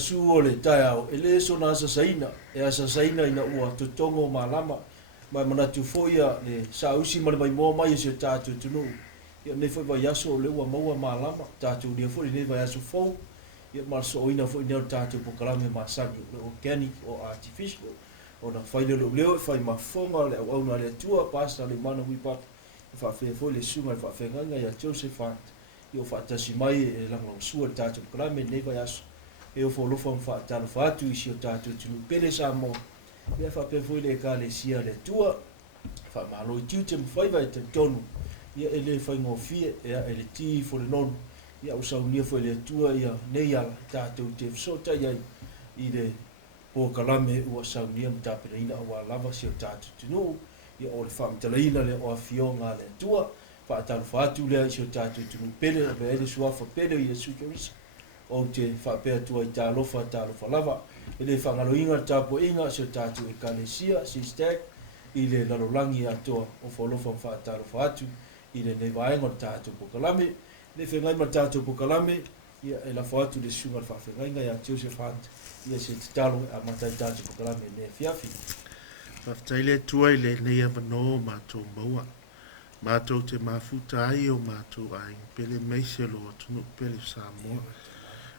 su o le tai au e le so na sasaina e a sasaina ina ua totongo malama mai manatu foia le sausi ma le mai mo mai se tatu tunu ia nei foi vai aso le ua maua malama tatu dia foi nei vai aso fou ia mar so ina foi nei tatu po kalame ma sangi le organic o artificial ona fai le leo fai ma fonga le au na le tua pasta le mana wi pat fa fe foi le sunga fa fe nganga ia Josephat io fa tasi mai e lango sua tatu po kalame nei vai aso e o folo fa talo fa tu isi o tatu tunu pele sa mo ia fa pe foi le ka le sia le tua fa malo i tiu te mwhai vai te tonu ia ele whai ngō fie ia ele ti fo le nonu ia usau nia foi le tua ia nei ala tātou te fsota iai i le po kalame ua sau nia mtapena ina awa lava si o tātou tunu ia o le whaamtalaina le o a fionga le tua fa atalu whaatu lea i si o tātou tunu pele me ele suafa pele i Yesu Kirisa o te whapea tua i tālofa lava ele whangaloinga tāpo inga si o tātou e kalesia si stag i le lalolangi atoa o wholofa whaataro whaatu i le nei vaenga o tātou po kalame le whengai ma tātou po kalame ia e la whaatu le sunga whawhengai ngai a Josephat ia se te talo a matai tātou po kalame ne fiafi Whaftai le tua i le nei avano mātou maua mātou te mafuta ai o mātou ai pele meise lo tunu pele Samoa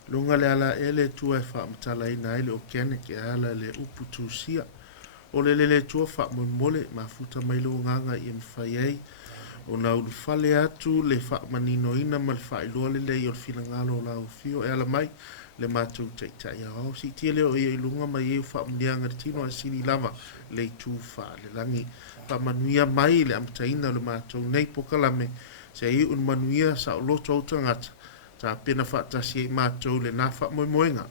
lunga le ala ele tua e whaamtala ina ele o kene ke ala le uputu sia o le tua wha mole mafuta mai lo nganga i mwhai ei o na ulu fale atu le wha manino ina ma le wha iloa le le i o fina ngalo la o fio e ala mai le mātou taitai au si tia leo i lunga mai e wha mnianga tino a sini lava le tu wha le langi wha manuia mai le amtaina le mātou nei pokalame se i un manuia sa o loto au tangata ta pena wha tasi e mātou le na wha moenga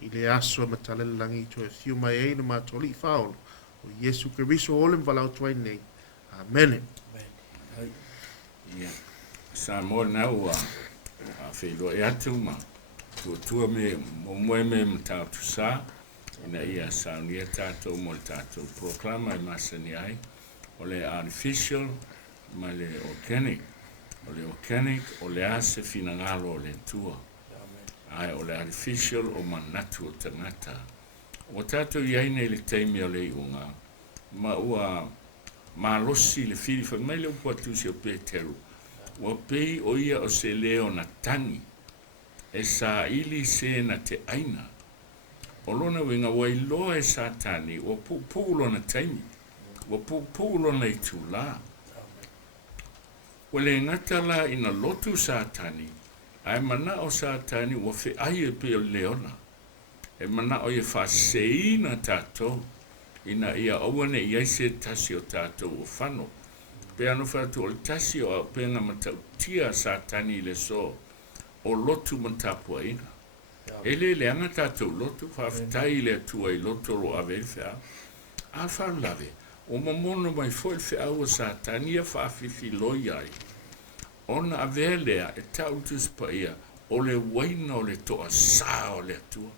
i le aso matale le langi to e fiu mai e le mātou li whaolo o Yesu Keriso ole mwalau tuai nei. Amen. Ia. Sa mo na ua a whelo e atu ma. Tua me mo moe me mtautu sa. Ina ia sa unia tātou mo le tātou proklama i masani ai. O le artificial ma le organic. O le organic o le ase fina ngalo o le tua. Ai o le artificial o manatu o tangata. O tātou iai nei le teimi o le iunga, ma ua malosi le fili wha mai le upo atu si o Peteru. Ua pei o ia o se leo na tangi, e sa ili se na te aina. O lona winga wa iloa e sa tani, ua pupulo na teimi, ua pupulo na i tu la. Ua le ngata la ina lotu sa tani, ai mana o sa tani ua fe ai e pe o leona. E mana o ia whaseina tātou, ina ia awane iai se tasi o tātou o whano. Pe anu whatu o le tasi o penga matau tia sa tani le so, o lotu matapua inga. Ele le anga tātou lotu, whawhitai le tua i loto lo ave whea. A whanu lave, o mamono mai foi whea o sa tani a whawhifi loi ai. Ona ave lea e tautus pa ia, o le waina o le toa sa o le tua.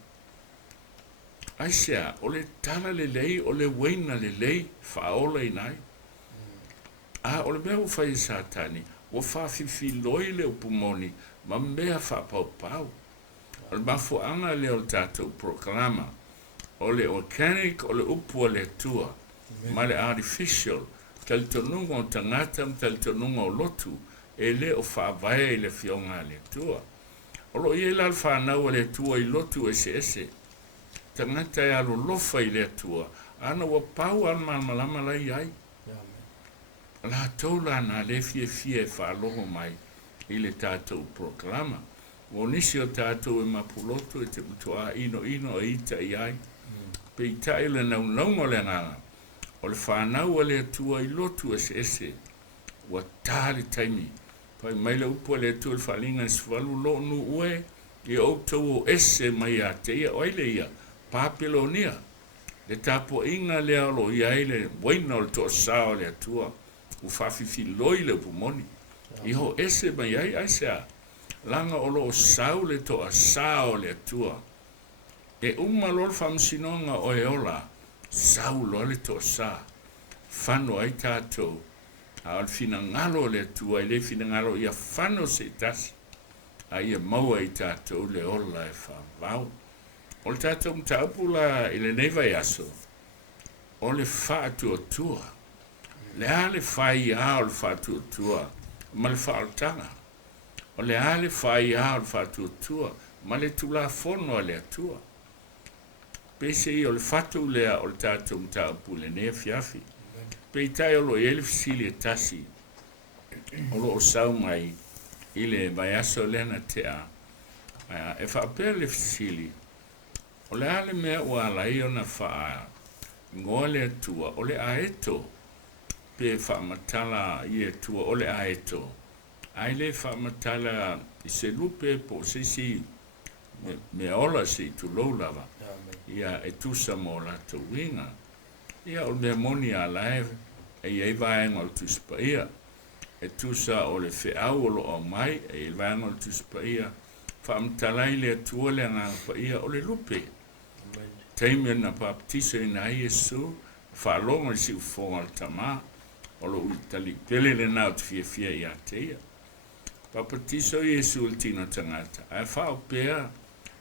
Aisea, o le tala le lei, o le waina le lei, whaola i nai. O le mea ufai sa tani, o whawhifi loi le upumoni, ma mea whapau pau. O le mafuanga le o tātou proklama, o le organic, o le upu o le tua, ma le artificial, talitonunga o tangata, talitonunga o lotu, e le o whaavae le fionga le tua. O lo i e lal whanau le tua i lotu ese. Tangata e alo lofa i le atua, ana wa pau an malama lai ai. La tola na le fie whaaloho mai i le tātou proklama. O nisi o tātou e mapuloto e te mutua ino e ita i ai. Pe i tai le naunau le nganga. O le whanau le atua i lotu ese. Wa tāli taimi. Pai mai le upo le atua le whalinga swalu lo nu ue. I outou o ese mai a te ia oile ia. Papelonia, le tapo inga le alo ia ele waina o le toa sao le atua, u whawhifi loi le pumoni. Iho ese mai ai sea, langa o lo sao le toa sao le atua. E lol whamsinonga o e ola, sao lo le toa sa, whano ai tātou, a al fina ngalo le atua, le fina ngalo ia whano se tasi, a ia maua i tātou le ola e whavau. O le tātou mtaupula i le nei vai aso. O le whātua. Le a le whai a o le whātua. Ma le whaotanga. O le a le whai a o le whātua. Ma le tula fono a le atua. Pese i o le whatu lea o le tātou mtaupula nei fiafi. Pe i tai o lo ele fisili e tasi. O lo o sau mai i le vai aso lena te a. E whaapea le fisili. O le ale mea ua alai o na wha ngoa le atua, o le aeto, pe whaamatala i atua, o le aeto. Ai le whaamatala i se lupe po se si me ola si tu lava. Ia e tusa mo la tu winga. Ia o mea moni alai e iei vaenga o tuspa ia. E tusa o le whiau o lo o mai, e iei vaenga o tuspa ia. Whaamatala i le atua le ngā ia o le lupe. Taimia na baptisa ina Yesu, whalonga si ufonga le tama, o lo uitali pele le nao te fia i ateia. Baptisa Yesu le tino tangata, ai whao pea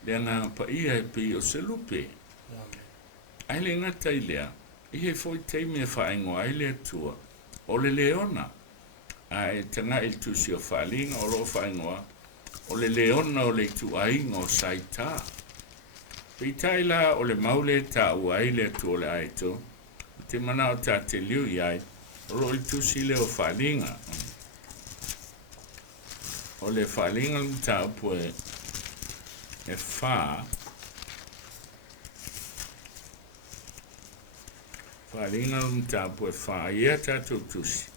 le ngā pa ia e pe o se lupe. Ai le ngata i lea, i he foi taimia whaingo ai le atua, o le leona, ai tanga il tusi o whalinga o lo whaingoa, o le leona o le tu aingo saita. Pei taila o le maule ta uai le tu o le aeto, te mana o ta te liu iai, o le tusi le o whalinga. O le whalinga mta upo e wha, whalinga mta upo e wha, ia tatu tusi.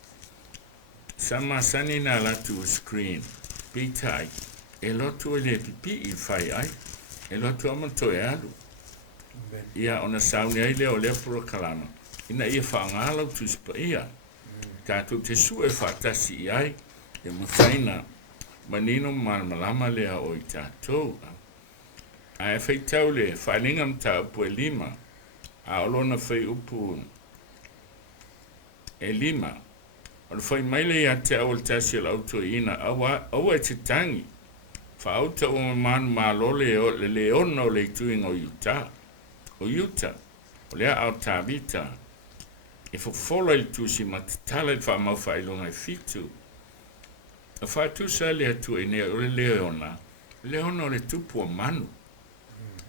Sama sani na la tu screen, pei tai, e lotu le pipi i whai ai. E lotu amato e alu. Ia ona sauni ai leo leo pura kalama. Ina ia whaangala utuspa ia. Tātou te su e whaatasi i ai. E mawhaina manino malama lea o i tātou. A e whaitau le whalinga mta upu e lima. A olona whai upu e lima. O le whai maile ia te awal tasi al auto ina. Awa e te tangi. Whaauta o manu malole o le leona o le tuinga o Utah. O Utah, o lea au tāwita. E whakfola i tusi matatala i whamau whailonga i fitu. A whaatusa le atu e nea o le leona. Leona o le tupu o manu.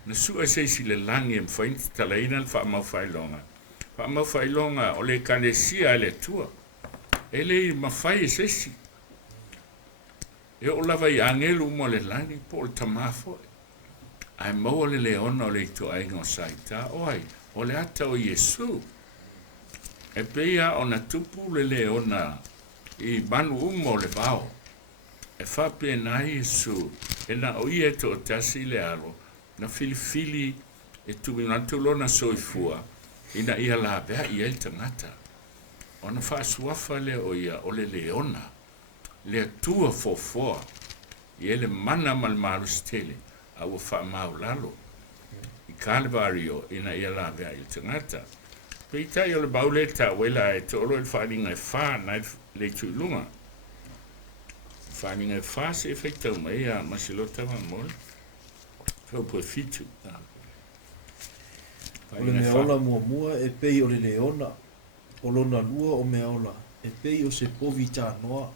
Na sua seisi le langi e mwhainti talaina le whamau whailonga. Whamau whailonga o le kanesia le tua. E le i mawhai e seisi. E o lava i angelu mo le lani po o le tamafo. Ai maua le leona o le ito ainga o saita. Oai, o le ata o Yesu. E peia o na tupu le leona i manu umo le vao. E whape na Yesu. E na o ia to o tasi le alo. Na filifili e tumi na tulona soifua. Ina ia la bea i el tangata. O na whaasuafa le o ia o le leona. Le tua fofoa i ele mana malmalu stele a ua whaamau lalo i Calvario ina ia la vea i tangata. Pei tai o le baule ta wela e te olo e whaninga e wha na le tuilunga. Whaninga e wha se whaitau mai a masilota wa mole. Whau pua fitu. O le meola mua e pei o le leona. O lona lua o meola. E pei o se povi tā noa.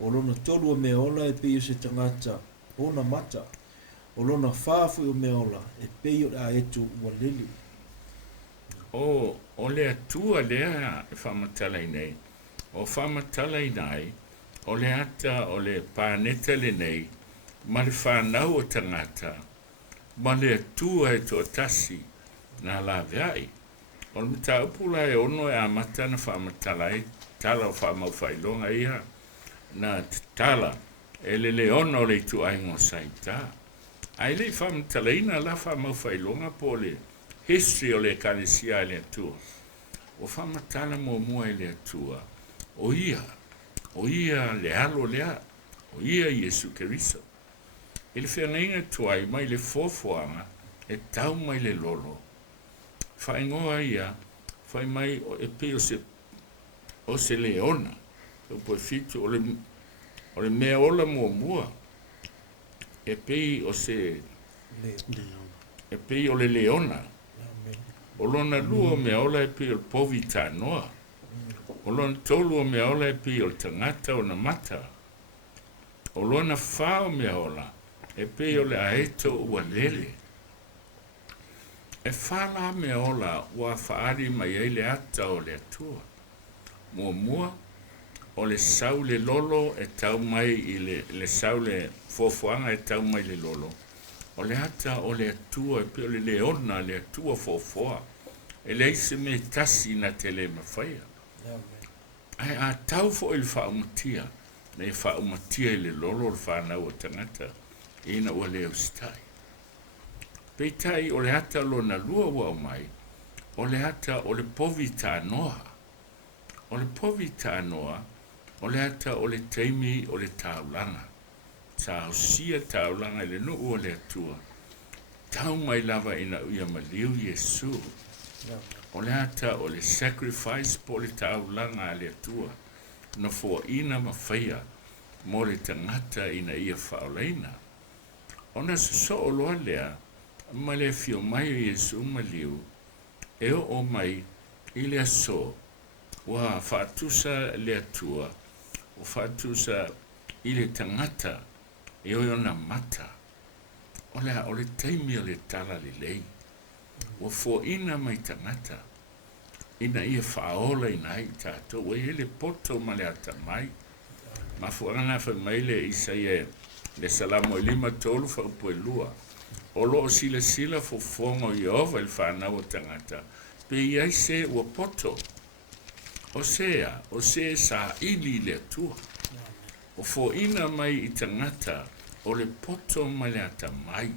O lona tolu o meola e pei o se tangata o na mata. O lona whaafu o meola e pei o a etu ua lili. O le atua lea e whamatalai nei. O whamatalai nei, o le ata o le pāneta le nei, ma le whanau o tangata, ma le atua e to tasi na la veai. O le mta upula e ono e amata na whamatalai, tala o whamau whailonga ia, na tala e le leona o le tu aingo saita. Ai le whamatalaina la whamau whailonga po le history o le kanesia le atua. O whamatala mua le atua. O ia le alo lea. O ia Yesu Keriso. E le whengainga tuai mai le fofoanga e tau mai le lolo. Whaingoa ia, whai mai e pe o se leona. O po fitu o le mea ola mua. E pei o se e pei o le leona. Amen. O lona lua mea ola e pei o le povi tānoa. O lona tolu o mea ola e pei o le tangata o na mata. O lona whao mea ola e pei o le aeto ua lele. E whala mea ola ua whaari mai ei le ata o le atua. Mua o le sau le lolo e tau mai i le sau le fofuanga e tau mai le lolo. O le ata o le atua e pei o le leona le atua fofoa. E le ise me tasi na tele mawhaia. Ai a tau fo il whaumatia. Me whaumatia i le lolo le whanau o tangata. Ina ua leo stai. Peitai o le ata lo na lua wau mai. O le ata o le povi tānoa. O le povi tānoa. O le ata o le teimi o le taulanga. Tau sia taulanga i le nuu o le atua. Tau mai lava ina uia maliu Yesu. O le ata o le sacrifice po le taulanga a le atua. Na fua ina mawhaia. Mo le tangata ina ia whaoleina. O na so o loa lea. Ma le fio mai o Yesu maliu. E o mai i le aso. Wa whaatusa le atua. O whaatusa i le tangata. E o na mata. O le taimi o le tala le lei. O fo ina mai tangata. Ina ia whaola ina i tato. O le poto ma le ata mai. Ma fuanga fa mai le Isaia. Le salamo i 5 fa upo e lua. O lo sila fo fongo i ova il whanau o tangata. Pe iai se ua poto. O se sa ili le atua. O fo ina mai i tangata. O le poto mai le ata mai.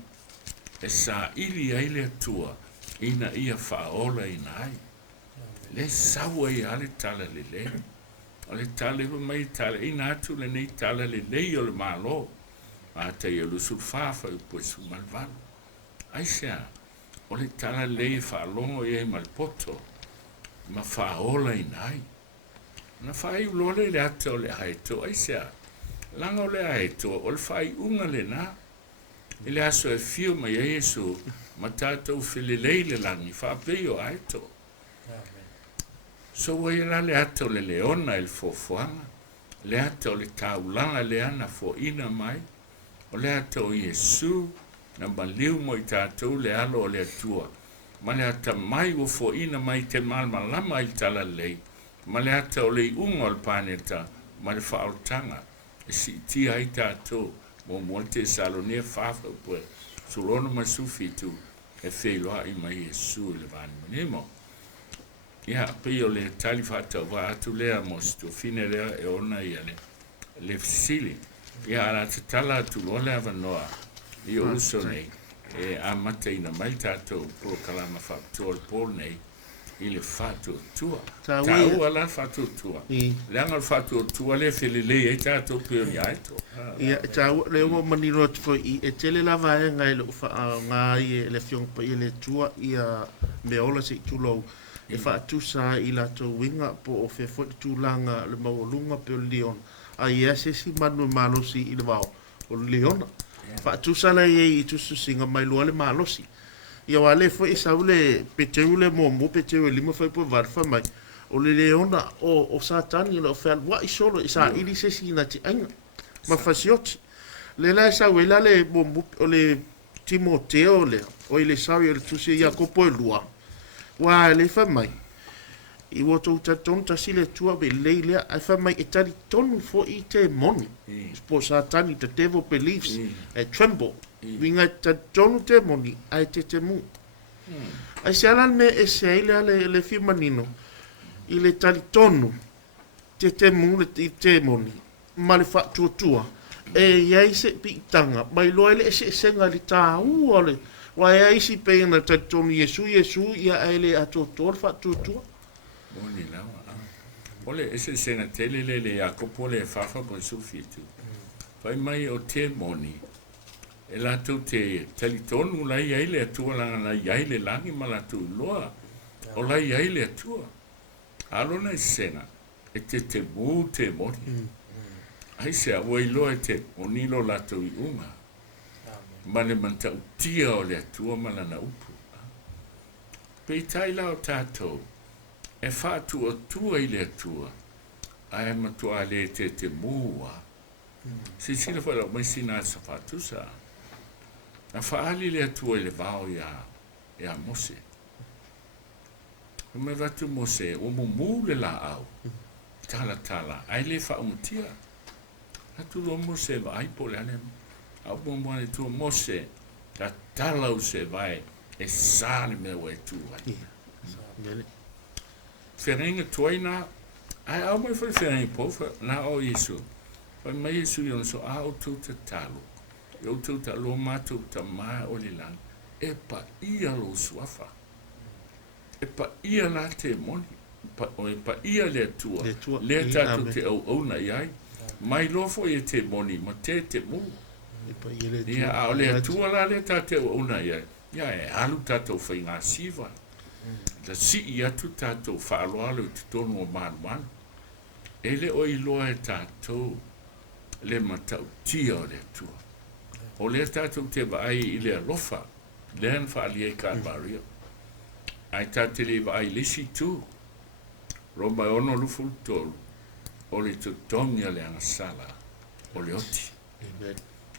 E sa ili ai le atua. Ina ia whaola ina ai. Le sawa i ale tala le le. O le tala i mai tala. Ina atu le nei tala le le o le malo. Ma te i alu sulfafa i pui su malvalo. Aisea. O le tala le i whaalongo i ai malpoto. Ma whaola ina ai. Na whai ulole le ata o le haeto. Aisea. Langa o le haeto. O le whai unga le na. I le aso e fio mai a Yesu. Ma tātou whilelei le langi. Whapei o haeto. So wai la le ata o le leona il fofuanga. Le ata o le taulanga le ana fo ina mai. O le ata o Yesu. Na maliu mo i tātou le alo o le atua. Ma le ata mai o fo ina mai te malmalama i tala lei. Ma le ata o le unga o le paneta. Ma le whaotanga. E si tia i tātou. Mo molte salonia whafa upue. Surono masufitu. E wheiloa i mai Yesu le vani manimo. Ia, pei o le tali whata wa atu lea mostu. Fine lea e ona ia le fisili. Ia, ala te tala atu loa lea vanoa. I o uso nei. E a mata ina mai tātou. Pro kalama whaptua le pol nei. I le whatu tua. Ta ua la whatu tua. Leanga le whatu tua le whilelei e tātou peo ni aito. Ia, ta ua le ungo manino tifo i e tele lava e ngai le ufa ngā i e le fiong pa i le tua i a meola se i tulou. E whatu sa i la tau winga po o whewho i tūlanga le maulunga peo leon. A i ase si manu malosi i le wao o leona. Whatu sa la i tusu singa mai lua le malosi. Ia wale fo i sau le peteu le momo peteu e 5 fai po varfa mai. O le leona o satani le o whea wa i solo i sa ili se si na ti ainga. Ma fasioti. Le la sa wela le momo o le Timoteo le o i le sau i le tusi ia kopo e lua. Wa le fa mai. I woto taton tasi le tua be leilea ai fa mai e tali tonu fo i te moni. Po satani the devil believes e tremble. Winga tonu te moni ai te mu. Ai se ala me e se ile le fi manino. I le tali tonu te mu le te moni. Ma le fa tua. E iai se pitanga. Mai loele e se senga li ta uole. Wa iai si pe na tonu Yesu ia ele ato fa tua. Oni lawa. Ole ese sena tele le Jacopo le fafa po sufitu. Fai mai o te moni. E la tu te talitonu la iai le atua la iai le langi ma la tu loa. O la iai le atua. Alona e sena. E te mu te moni. Ai se a wai loa e te monilo la tu i unga. ma le matautia o le atua ma lana upu. Pei taila o tātou, e whātua tua i le atua, a e matua le te mua. Si sila whala mai sina sa whātusa. Na whaali le atua i le vao ia mose. Me vatu mose, o mumu le la au. Tala, ai le whaumutia. Hatu lo mose va ai po le ane. Au mumwane tua mose, ka talau se vai, e sāne me wai tua. Whenenga tuaina, ai au mai whai whenenga pofa, na o Yesu. Whai mai Yesu yon so au tu te talo. Yo tu ta lo mātou ta mai o le lang. E pa ia lo suafa. E pa ia la te moni. E pa ia le tua. Le tatu te au na iai. Mai lofo e te moni, ma te mu. Ia a le tua la le tatu au na iai. Ia e alu tatou whai ngā siva. La si i atu tatou whaaloalo i te tonu o manu. Ele o i loa e tatou le matau tia o le tua. O le tatou te vai i le alofa. Lehan whaali e Kalvaria. Ai tatele va ai lisi tu. Roma ono lufu tolu. O le tutongia le angasala. O le oti.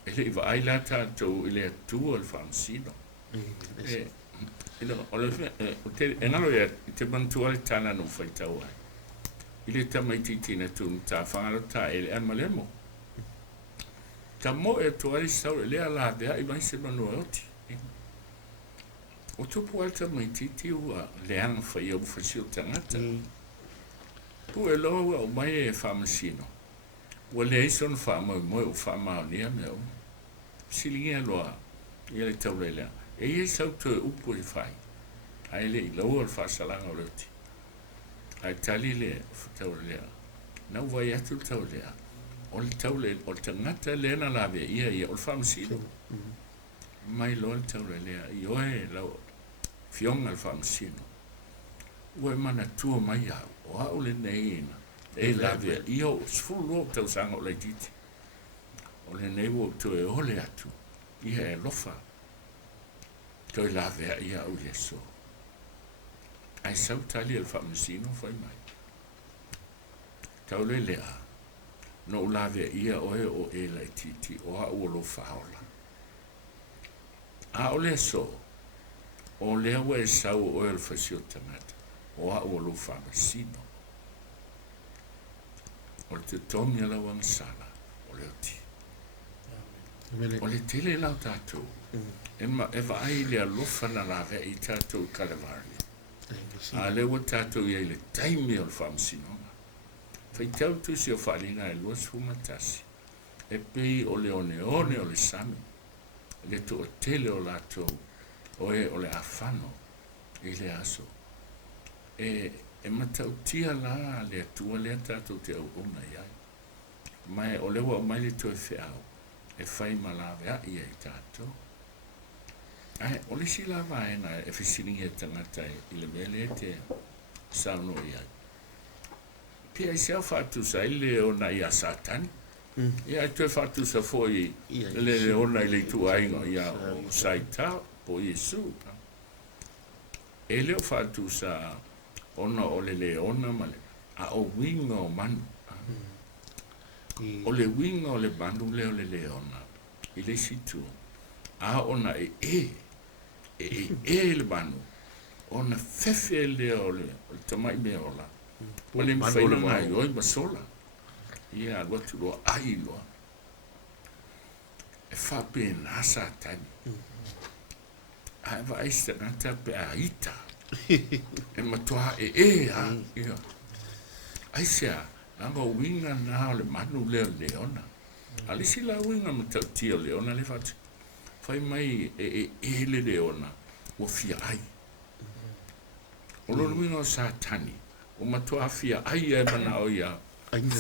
Ele i va ai la tatou i le atua le whaamsino. O le engalo ia te mantua le tana no whaitau ai. I le tamaitina tunu ta whangalo ta ele an malemo. Ta mo e tuari sau le ala vea i mai se manu oti. O tupu alta mai titi ua leanga whai au whasio tangata. Pu e loa o mai e whamasino. Ua le eison whamau moe o whamau nia meo. Silingia loa i le tau lelea. E ie sau tu e upu e whai. Ai le i loa al whasalanga o reuti. Ai tali le tau lelea. Nau vai atu tau lelea. O le tau lelea, o le tangata lena lawe ia o le whamasino. Mai loa le tau lelea. I oe lau fionga al whamasino. Ue mana tua mai au. O au le neina. E lawe ia o sfulu loa tau sanga o le titi. O le neiwo tu e ole atu. Ia e lofa. Toi lawe ia au Yesu. Ai sau tali al whamasino whai mai. Tau le lea. No lawe ia oe o e lai titi. O au o lo whaola. A o le so. O lea wa e sau o el whasio tangata. O au o lo whamasino. O le te tomi ala wang sala. O le oti. O le tele lau tātou. E vai le alofa na lawe i tātou Kalvari. A le wa tātou ia i le taimi o le whamasino. Fai tau tusi o whaalina e luas humatasi. E pei o le one o le sami. Le to o tele o lātou. O le afano. I le aso. E matau tia la le atua le tātou te au una iai. Mai o lewa o mai le to e whiau. E whai malawe a ia i tātou. Ai, o le si la vaena e whisiringi e tangata i le mele te sauno iai. Pia i sea whātusa i le ona i a satani. Ia i tue whātusa fōi le ona i le tuainga i a o saita po Yesu. E leo whātusa ona o le ona male. A o winga o manu. O le winga o le bandu leo le ona. I le situ. A ona e le manu. Ona fefe leo le tamai me ola. O le mwhaina ngai oi masola. Ia watu loa ai loa. E whape nasa tani. A ewa aista ngata pe a ita. E matua a. Aisea. Anga winga na le manu leo leona. Alisi la winga matautia leona le whatu. Whai mai le leona. O fia ai. O lolo winga o satani. O matua fia ai e mana o ia.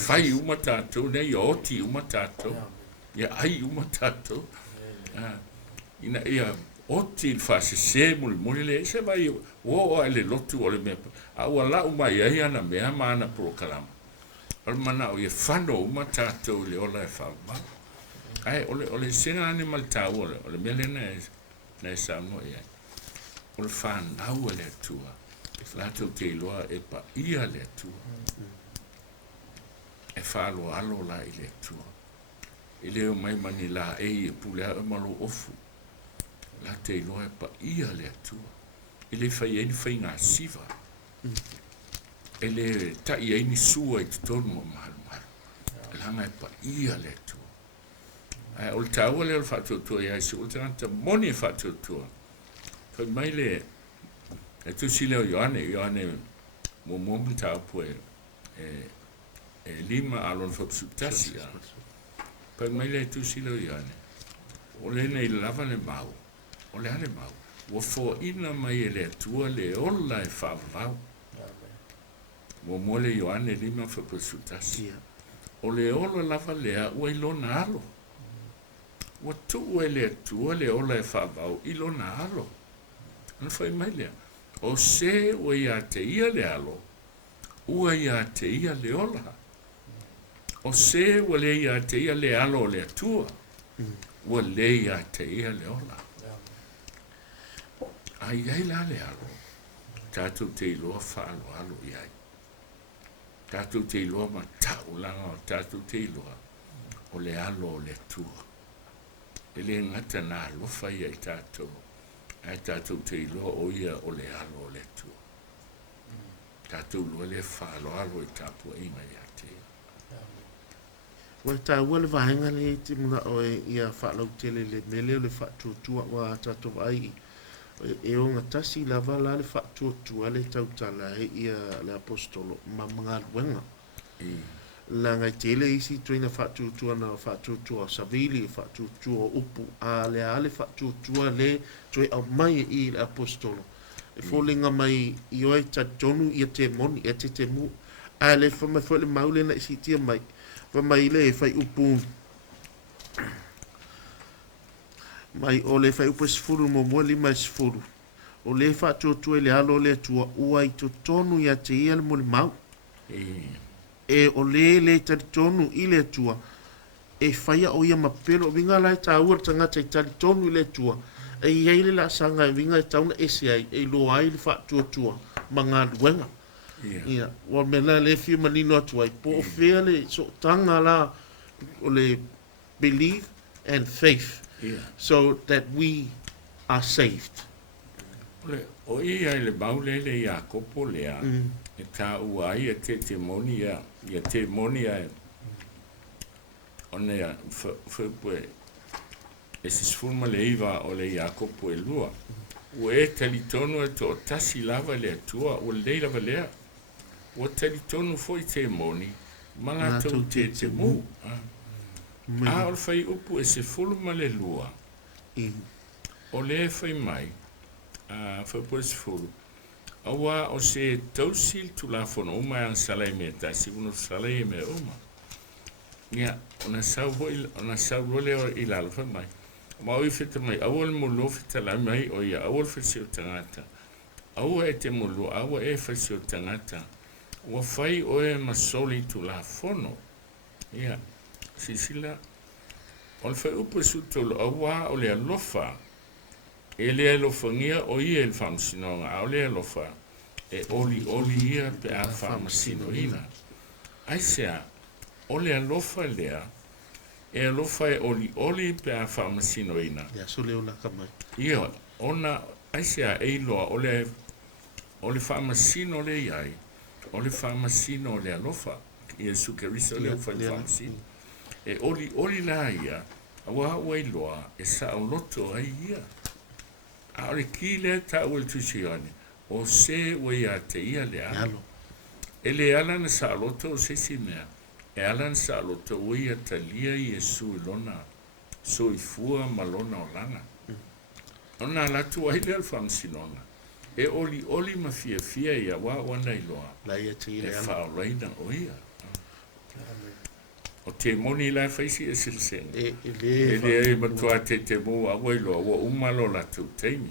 Whai uma tātou, nei oti uma tātou. Ia ai uma tātou. Ina ia oti il whase se muli le. Se vai o le lotu o le mepa. A ua la uma ia ana mea maana prokalama. Al mana o ia whano uma tātou le ola e whauma. Ai ole singa ni mal tau ole mele na sa mo ia. Ole fan au le tua. La tu te loa e pa ia le tua. E fa lo alo la i le tua. Ile o mai mani la e pulea e malo ofu. La te loa e pa ia le tua. Ile fai e ni fai ngā siva. Ele ta ia ni sua i tonu mo mahalu. Langa e pa ia le tua. Ai ol tau le ol fatu tua ia si ol tangata moni fatu tua. Fai mai le e tu si leo Ioane mo momu tau pue lima alon fapsutasi a. Fai mai le tu si leo Ioane. O le nei lava le mau. O le ale mau. Wa fo ina mai e le tua le ola e whavau. Mo mo le Ioane lima fapsutasi. O le ola lava lea ua ilona alo. Wa tu e le tua le ola e whavau ilona alo. Ana fai mai lea. O se ua ia te ia le alo. Ua ia te ia le ola. O se ua le ia te ia le alo le tua. Ua le ia te ia le ola. Ai la le alo. Tātou te iloa whaalo alo iai. Tātou te iloa ma taulanga o tātou te iloa. O le alo o le tua. E le ngata nā lofa ia i tātou. Ai tātou te iloa o ia o le alo o le tua. Tātou lua le whaalo alo i tāpua inga ia te. Wa ta wale vahenga le te muna o ia whaalau tele le mele o le whaatuatua wa tātou ai. E o ngatasi lava la le whaatuatua le tautala e ia le apostolo ma mga luenga. La ngai tele isi tuina whaatuatua na whaatuatua savili whaatuatua upu a le ale whaatuatua le tui au mai i le apostolo. E fōlinga mai i oe ta tonu i te moni e te mu. A le whamai fo le maule na isi tia mai. Whamai le e whai upu. Mai o le whai upu sifuru mo mua lima sifuru. O le whaatuatua le alo le tua ua i to tonu i te ia le mo le mau. E o le tari tonu i le tua. E whaia o ia mapelo. Vinga lai ta ua tangata i tari tonu i le tua. E iei le la sanga e vinga e tauna ese ai. E lo ai le whaatuatua. Ma ngā luenga. Ia. Wa me la le fiu manino atu ai. Po o whea le so tanga la o le believe and faith. So that we are saved. O ia le maule le ia kopo lea. E ka ua ai e te moni ia. Ia te moni ia. Ona ia whepue. E sisfurma le iwa o le ia kopo e lua. Ua e talitonu e to tasi lava le atua. Ua le lava lea. Ua talitonu fo i te moni. Manga tau te mu. A o le whai upu e se fulma le lua. O le whai mai. Whapua se fulu. Awa o se tausil tu la fono uma ang salai me ta si uno salai me uma. Nia ona sau role o ilalo whai mai. Ma oi feta mai awal mulu feta la mai o ia awal fesi o tangata. Awa e te mulu awa e fesi o tangata. Wa whai o e masoli tu la fono. Ia. Sisila. O le whai upu sutolo awa o le alofa. E le alofangia o ia il whamsinonga. A o le alofa. E oli ia pe a whamasinoina. Ai sea. O le alofa lea. E alofa e oli pe a whamasinoina. Ia so leo la kamai. Ia. Ona. Ai sea e iloa. O le whamasino le iai. O le whamasino le alofa. Ia sukerisa le whamasino. E oli la ia, awa iloa, e sa au loto ai ia. A ore ki le ta ua tusione, o se ua ia te ia le alo. E le ala na sa loto o se si mea, e ala na sa loto ua ia talia i e sui lona, sui fua malona o langa. Ona latu ai le alfamsinona. E oli ma fia ia wa wana iloa. La ia te ia e whao reina o ia. O te moni la whaisi e silseng. E le matua te mo a wailo wa umalo la tu teimi.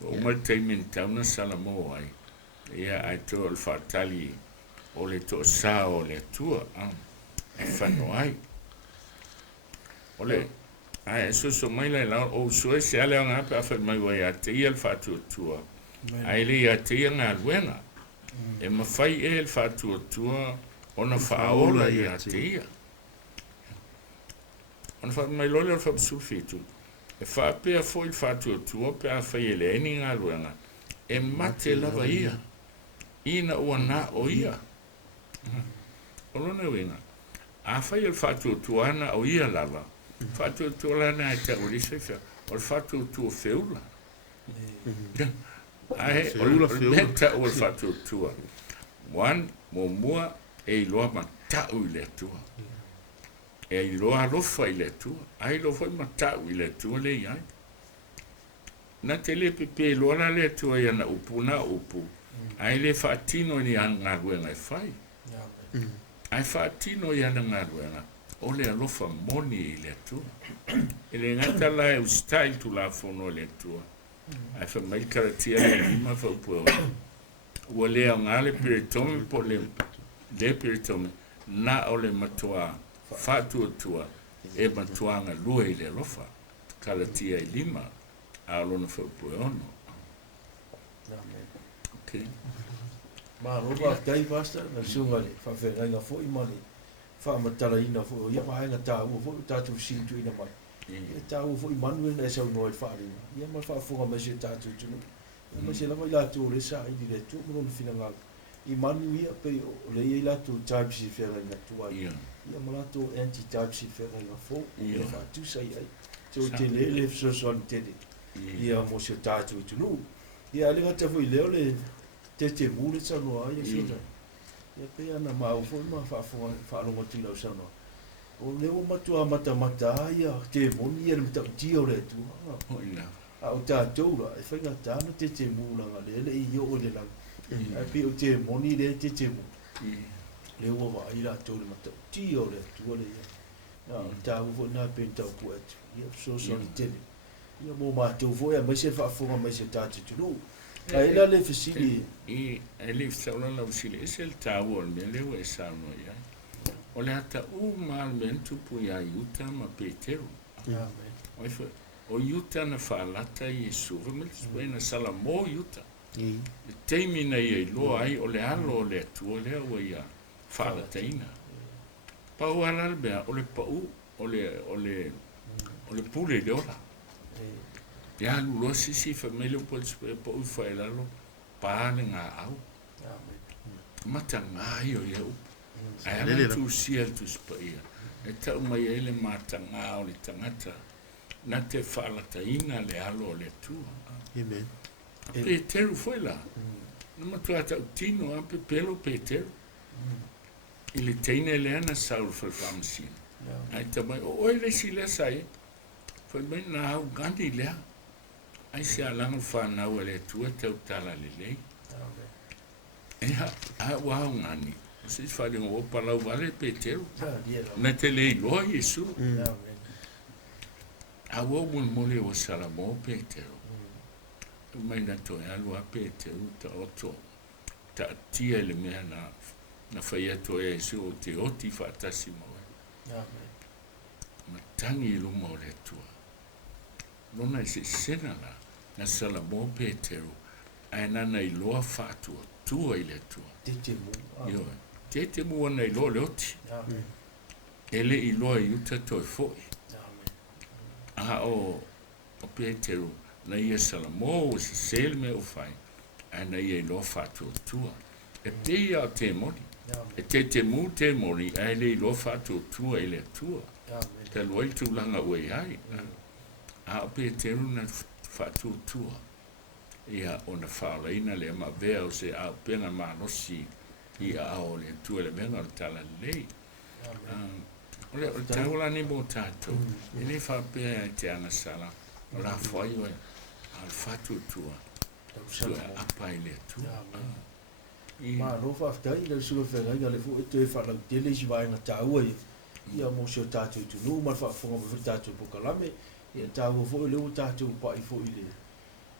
Wa umal teimi tauna sala mo ai. Ia ai to al fatali o le to sa o le tua. E whano ai. Ole, ai so mai la o so se ale nga pa fa mai wa ya te il fa tu ai le ya te nga luenga e ma fai il fa tu ona fa ola ya te ona fa mai lo fa su fitu e fa pe fo il fa tu pe a fa ele ni nga luenga e mate la va ia ina ona o ia olona wenga a fa il fa tu ana o ia lava fatto tu la na terrorista o fatto tu feula ai o meta o fatto tu one mo e lo ma ta u le tu e lo a lo fa le tu ai lo fa ma ta u le tu le ai na tele pe lo la le tu ya na upuna upu ai le fatino ni an na guenga fai ai fatino ya na guenga o le alofa moni i le atua. E le ngata la e style tu la fono le atua. Ai fa mai karatia le lima fa upua. Ua le au ngale piritome po le piritome na o le matua fatu atua e matuanga lua i le alofa. Karatia i lima a lona fa upua ono. Ok. Ma roba tai basta na sunga le fa fe nga fo i mali. Fa matara ina fo ia pa nga ta u fo ta tu sin tu ina mai ia ta u fo i manuel na sa no fa ina ia ma fa fo ma se ta tu tu ma se la mai la tu le sa i le tu mo no fina nga i manu ia pe o le ia la tu type si fe nga tu ai ia ma la tu anti type si fe nga fo ia fa tu sa ai tu te le so te ia mo se ta tu tu no ia le ta fo i le te mu le sa no ai ia ia pe ana mau fo ma fa lo moti lo sa no o le o matua mata ia te moni ia mata tio le tu a o ta toura e fa ngata no te mu la le i yo o le la e pe o te moni le te mu le o va ila to le mata tio le tu le ia ta u fo na pe ta ku et ia so te ia mo ma tu fo ia ma se fa fo ma se ta tu no ai la le fisili e le fsaula la usile es el tawol me le we sa no ya o le ata u mal mentu pu ya yuta ma petero o yuta na fa lata yesu me spena sala mo yuta le temina ye lo ai o le alo le tu le o ya fa la teina pa o ala be o le pa u o le pule le ora ya lo si família po u fa elalo pa nga au mata ngai o eu ai tu sia tu spaia e ta mai ele mata nga o le tangata na te fala taina le alo le tu amen Petero foi lá numa tua tino a pelo Petero ele tem ele na saul foi famsin ai também o ele se le sai foi bem na o gandi le ai se alanga whanau ele tua tau tala lelei. A wau ngani. Se whare ngō palau wale Petero. Na te lei loa Yesu. A wau mun mole o salamo Petero. Mai na toi alua Petero ta oto. Ta tia le mea na whaia toi Yesu o te oti whatasi mawe. Ma tangi luma o le tua. Lona se sena la. Na sala mo Petero ai nana i loa fatua tua i le tua te mu ana i loa le oti ele i loa i uta toi foi a o Petero na ia sala mo o se sel me o fai ai na ia i loa fatua tua e te ia o te moni e te mu te moni ai le i loa fatua tua i le tua te loa i tūlanga ue ai a o Petero na fatu tua ia ona faalaina le ma vea o se au pena manosi ia ao le tua le venga o tala lei ole o taula ni mo tato ele fa pe te ana sala o la foi o al fatu tua tua apa ile tua ma no fa tai le su fe ga le fu te fa la tele si vai na tau ia mo se tato tu no ma fa fo mo tato po kalame ia tau fo le o tatu pa i fo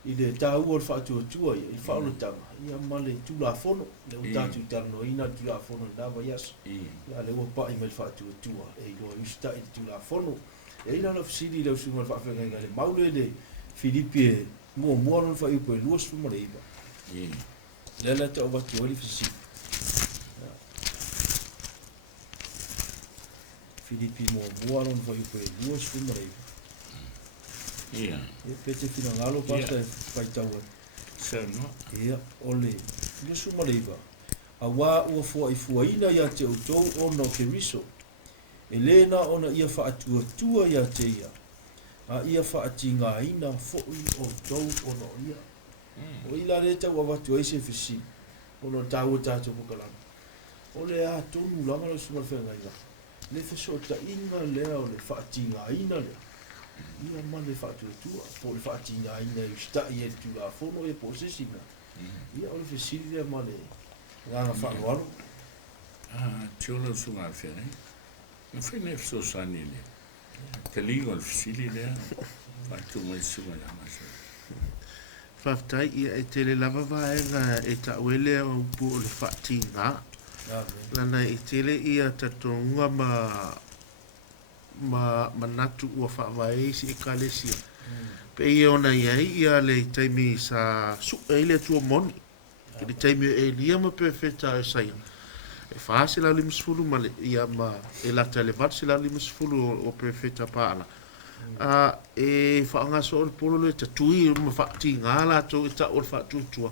i le tau o fatu tua i fa o tanga ia male tu la fono le o tatu tano ina tu la fono na va yas ia le o pa i me fatu tua e go ista i tu la fono e ina na fisili le usunga fa fa ngai le maule le Filipi mo no fa ipo luas fu mo reiba le la te ova tu oli fisili Filipi mo no fa ipo luas fu mo reiba e pete fina ngalo pasta pai taua no ole luas fu mo reiba awa ua fo ifuaina ia te utou ono ke riso Elena ona ia fa atua ia te ia. A ia fa atinga ina fo o tau ono ia. O ila le tau watu aise fisi. Ono tau tatu mukalam. O le a tonu lama le suma whenga ina. Le feso ta inga lea o le fa atinga ina lea. Ia man le fa atua. Po le fa atinga ina i sta ia tu la fono e posesina. Ia o le fisi lea ma le. Nganga fa wano. Tiola sunga whenga. Non fai nef so sanile. Te ligo al fisili lea. Fatu mai sunga la masa. Faftai ia e tele lava vaenga e tauele o pu o le whaatinga. Lana e tele ia tatonga ma natu ua whaavaesi e kalesia. Pe ia ona ia le taimi sa su e le tua moni. Ke le taimi e lia ma perfecta e saia. E fa se la limusfulu ma ia ma e la televat se la limusfulu o perfecta paala e fa nga so o polo le tatui ma fa tinga la to ta o fa tutua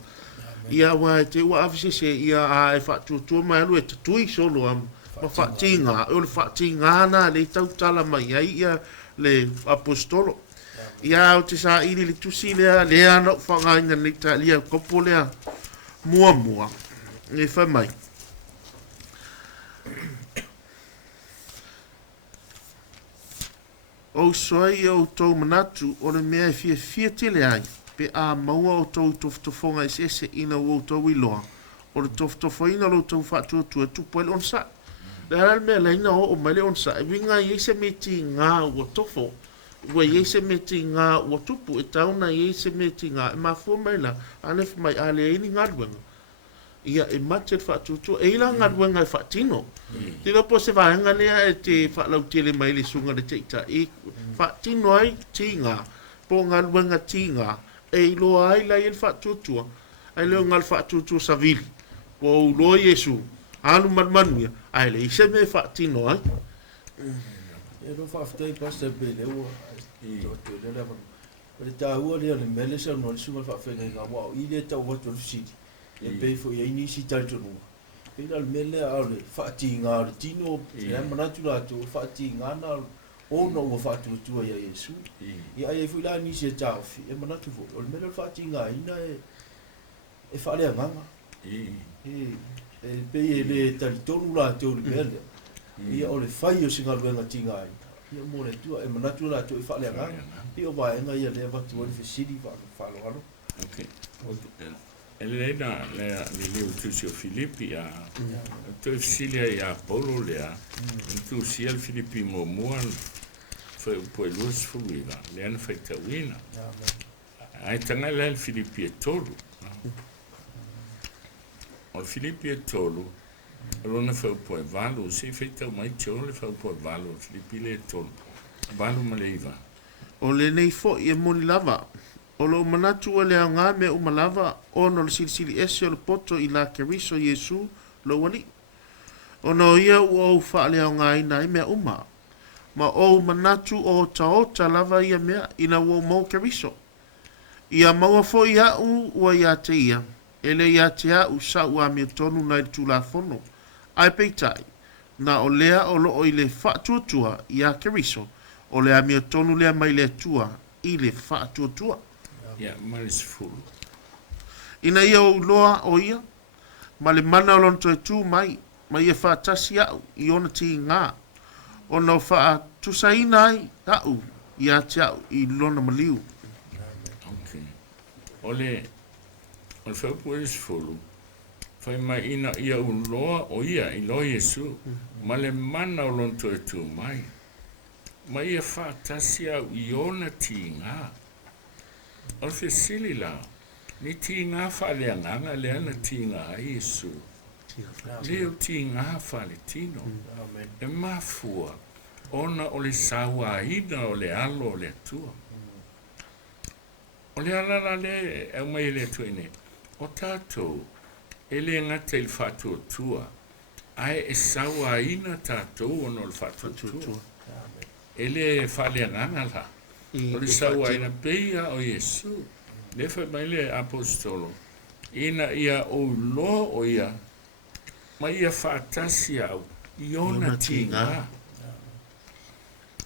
ia wa te wa afise se ia a e fa tutua ma lu e tatui solo am ma fa tinga o fa tinga na le tau tala mai ia le apostolo ia o te sa ili le tusi le ana fa nga ina le talia kopolea mua e fa mai O soai o tau manatu o le mea fia tele ai. Pe a maua o tau toftofonga e sese ina o tau iloa. O le toftofonga o tau whaatua tua tupo ele onsa. Le haral mea leina o maile onsa. E winga iese me ti ngā ua tofo. Ua iese me ti ngā ua tupu. E tauna iese me ti ngā. E mafua maila. Anef mai ale ini ngaruenga. Ia e mate whaatutua. E ila ngaruenga e whaatino. Tino po se vaenga lea e te whaalau tele mai le sunga le teita. E whaatino ai tinga. Po ngaruenga tinga. E iloa ai lai el whaatutua. Ai leo ngal whaatutua sa vili. Po uloa Yesu. Anu manuia. Ai le ise me whaatino ai. E no whaafitai pasta pe leua. Tō le lewa. Le tāua lea le mele sa no le sunga whaafenga ngā wao. I le tau watu al sidi. E pei fo ia ini si taitonua. Pena le mele a le whaati ngā le tino. E manatu la tō whaati ngā na ono ua whaatutua ia Yesu. Ia ai e fo ila nisi e tāwhi. E manatu fo. O le mele le whaati ngā ina e whaalea nganga. E pei e le taritonu la tō le mele. Ia o le whai o singa luenga ti ngā ina. Ia mo le tua e manatu la tō e whaalea nganga. Ia o vaenga ia lea watu wani whesiri whaaloalo. Ok. Ele le leu tusi o Filipi a to Filia ia Paulo lea tu sia Filipi mo foi po luz fuiva le ana foi tawina ai tanga le Filipi e tolu o Filipi e tolu lona foi po valo se feita mai tolo foi po valo Filipi le tolu valo maleiva O le nei fo i e moni lava. O lo manatu o le ngā me umalava ono le silisili ese o le poto i la keriso Yesu lo wali. Ono ia ua au wha leo ngā ina i mea uma. Ma o manatu o taota lava ia mea ina ua mau keriso. Ia maua fo i au ua ia te ia. Ele ia te au sa ua mi tonu na i tu la fono. Ai peitai. Na o lea o lo o i le wha tuatua ia keriso. O lea mi tonu lea mai le tua i le wha tuatua. Yeah, maris full. Ina ia o loa o ia, ma le mana o lonto e tū mai, ma ia wha tasi au, i ona ti ngā. O nau wha tusaina ai, au, i a te au, i lona maliu. Ok. Ole whau maris full. Whai mai ina ia o loa o ia, i loa Yesu, ma le mana o lonto e tū mai. Ma ia wha tasi au, i ona ti ngā. O fe sili la, ni ti ngā whale anganga le ana ti ngā Yesu. Leo ti ngā whale tino. E mafua, ona o le sauaina o le alo o le atua. O le alala le, au mai le atua ine, o tātou, e le ngata il whātua tua, ai e sauaina tātou ono le whātua tua. E le whale nganga la, o le sauaina peia o Yesu, le whai mai le apostolo, ina ia o lo o ia, mai ia whātasi au, iona tinga.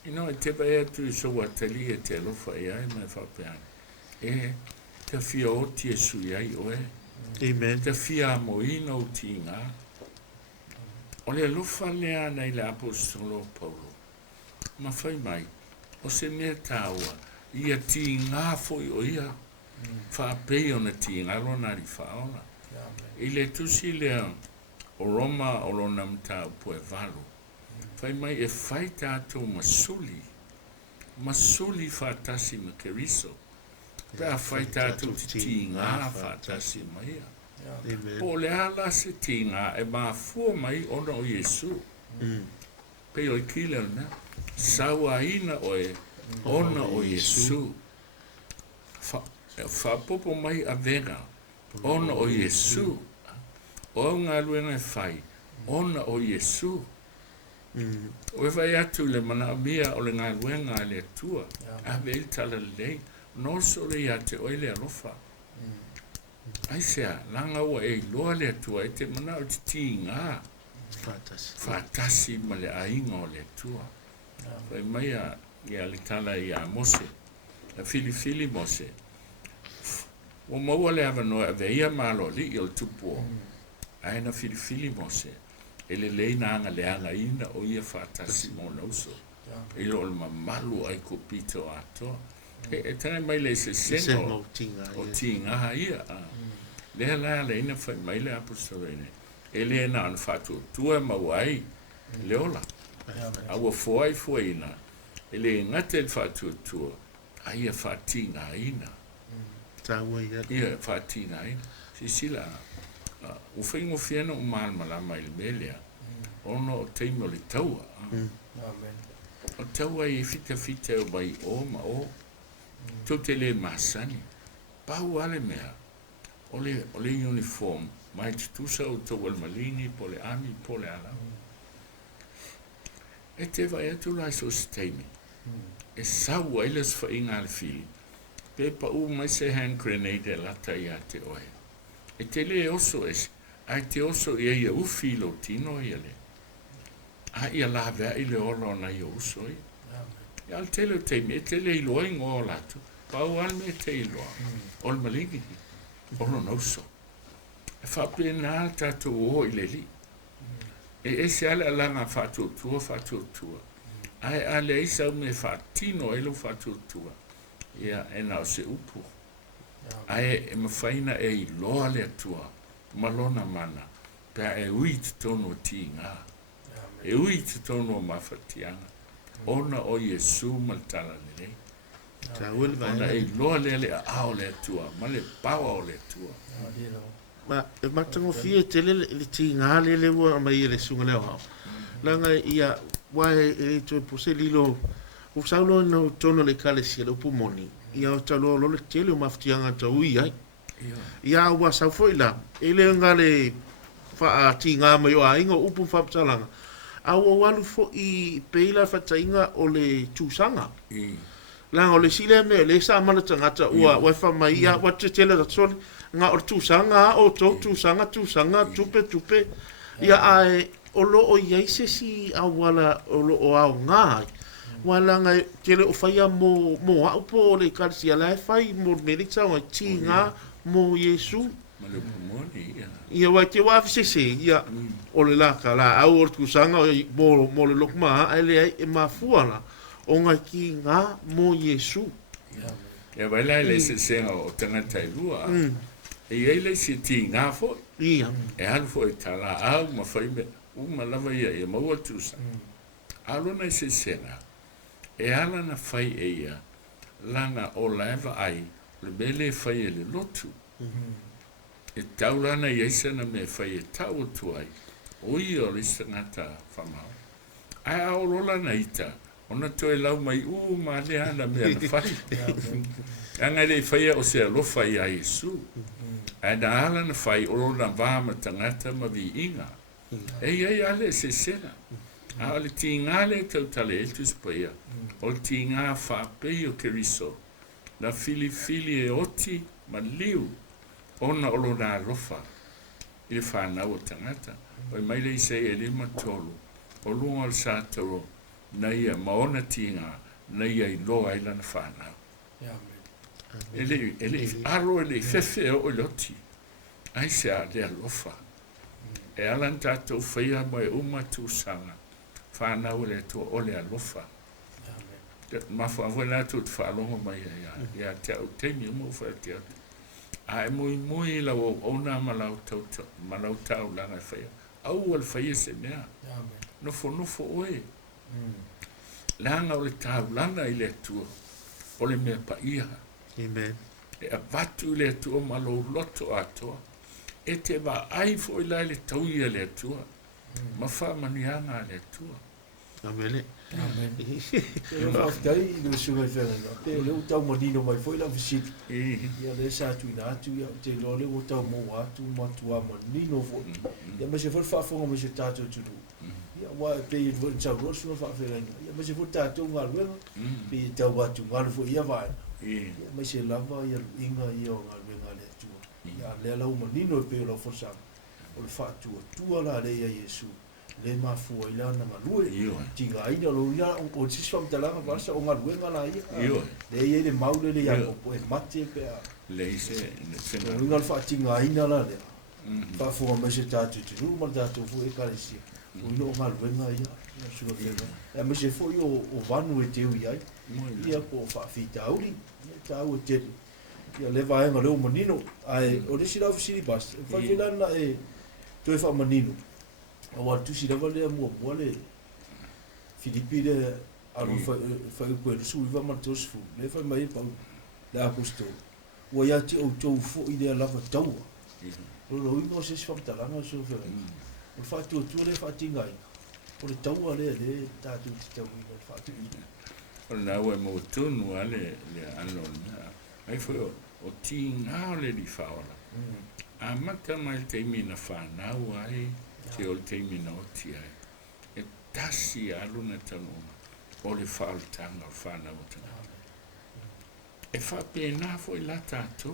Ino e te pai atu I so watali e te alofa e ai mai whapeana. E te fia o ti e sui ai oe. Amen. Te fia mo ina o tinga. O le alofa lea nei le apostolo Paulo. Ma whai mai, o se mea tāua, ia tinga foi o ia. Whapei o na tinga lona ri whaona. I le tusi lea o Roma o lona mta upo e valo. Fai mai e fai tātou masuli whātasi ma keriso. Pea fai tātou ti ngā whātasi mai a. Po le ala se ti ngā e mafua mai ona o Yesu. Pei o I kile na, sawa ina o e ona o Yesu. Whapopo mai a venga, ona o Yesu. O ngā luenga e fai, ona o Yesu. O e vai atu le mana mia o le ngā luenga le tua. A vei tala lei. No so le ia te oile alofa. Ai sea, langa ua e loa le tua. E te mana o te ti ngā. Whātasi ma le ainga o le tua. Vai mai a le tala I a Mose. A fili Mose. O maua le avanoa a veia malo li I o le tupuo. Aina fili Mose. E le leina anga le anga ina o ia whātasi mo nauso. E lo le mamalu ai ko pito ato. E tana mai le se sengo o tinga ia. Le la le ina whai mai le apostolene. E le na an whātua tua mawai. Le ola. Awa fuai ina. E le ngate le whātua tua. Aia whātinga ina. Ia whātinga ina. Sisila. O whaingo whiana o malmala mai le melea, ono o teimo le taua. O taua I fita o bai o ma o, tau te le masani, pau ale mea, o le uniform, mai te tusa o tau almalini, po le ami, po le ala. E te vai atu lai so se teimi, e saua ilas whainga le fili, pe pa u mai se hand grenade e lata I a te oe. E te le oso es, ai te oso ia ufilo tino ia le. A ia la vea I le olo na ia uso I. Ia al te leo teimi, e te le iloa I ngō latu. Pau al me te iloa. Ol maligi. Olo nauso. E whape nā tātou o I le li. E se ale alanga whātua tua. Ai ale isa me whātino elo whātua tua. Ia e nao se upu. Ai e mawhaina e I loa le atua, malona mana, pea e ui te tono ti ngā. E ui te tono o mawhatianga. Ona o Yesu maltala le lei. Ona e loa le a ao le atua, ma le pawa o le atua. Ma e matango fie te le ti ngā le ua mai le sunga leo hao. Langa ia wae e to pose lilo, o saulo no tono le kale sia lo pumoni. Ia o talo lo le tele o maftianga ta ui ai. Ia ua sau foi la. E le ngale wha ti ngā mai o a inga upu whaptalanga. A ua walu fo I peila whatainga o le tūsanga. Langa o le sile me le sa mana tangata ua wai mai ia wa te tele da soli. Nga o tūsanga o tō tūsanga tupe. Ia ai o lo o iaise si a wala o lo o au ngā. Wala nga tele o whaia mo au po le karsia lai whai mo merita o ti ngā mo Yesu. Ia wai te wawhisese ia o le laka la au o tūsanga mo le lokma ai le ai e mafuana o ngai ki ngā mo Yesu. Ia wai lai le se senga o tangata I lua. E iei le se ti ngā fo. Ia. E halu fo I tala au ma whaime uma lava ia e maua tūsanga. Alona I se senga. E ala na whai e ia, langa o laiva ai, le mele whai e le lotu. E taulana I eisa na me whai e tau tu ai, oi o risa ngata whamau. Ai aolola na ita. Ona toe lau mai ma le ana mea na whai. Anga le whaia o se alofa i a Yesu. Ai na ala na whai olo na vāma tangata ma vi inga. Ei ale se sena. A ole ti ngā le tautale eltus paia. O ti ngā whapei o keriso. Na fili e oti ma liu. Ona olo na alofa. I le whanau o tangata. Oi mai le se e lima tolu. O lunga o sātaro. Na ia maona ti ngā. Na ia i loa ila na whanau. Ele aro ele fefe o loti. Ai se a le alofa. E alan tātou whaia mai umatu sanga. Whanau le to ole alofa. Mafu awena tu te whalongo mai ia te au teimi umo whai te au. Ai mui la o na malau tau langa whaia. Au al whaia se mea. Nofo oe. Langa o le tau langa i le tua. Ole mea pa ia. Amen. E a vatu le tua malo loto atoa. E te wa ai fo i lai le tauia le tua. Ma wha manianga le tua. Amen. Amen. E whaftai i le sunga i whenanga. Pe le o tau manino mai foi la visiti. Ia le sa tu ina atu ia te lo le o tau mo atu matua manino fo. Ia ma se foi whafonga ma se tātou tunu. Ia wa pe i voi tau rosu na whawhenga. Ia ma se foi tātou ngā ruenga. Pe i tau atu ngā fo ia vai. Ia ma se lava ia inga ia o ngā ruenga le atua. Ia le lau manino pe o lau forsanga. O le whaatua tua la le ia Yesu. Le mafua ila na ngalue tinga ina lo ina o tisi fam talanga basa o ngalue ngala ia le ia le maule le ia po e mate pe le se no ngal fa tinga ina la le fa fu ma se tatu tu ma tatu fu e kalisi o no ngalue nga ia su ko le ma se fu o vanu e te ia po fa fita uri ta o te ia le vai ngalo manino ai o le sila fu sili bas fa filana e to fa manino o wa tu si lava le mo le Filipi le alo fa ko le su va matos fu le fa mai pa le aposto o ya ti o to fu ile lava tau lo no se fa tala no so fa o fa tu le fa tingai o le tau le ta tu tau le fa tu o na o mo tu no ale le ano ai foi o tinga le di fa ora a maka mai te mina fa na ai te o te mina o ti ai. E tasi aluna tanuma. O le whaaltanga o whana o tangata. E whapena fo i la tātou.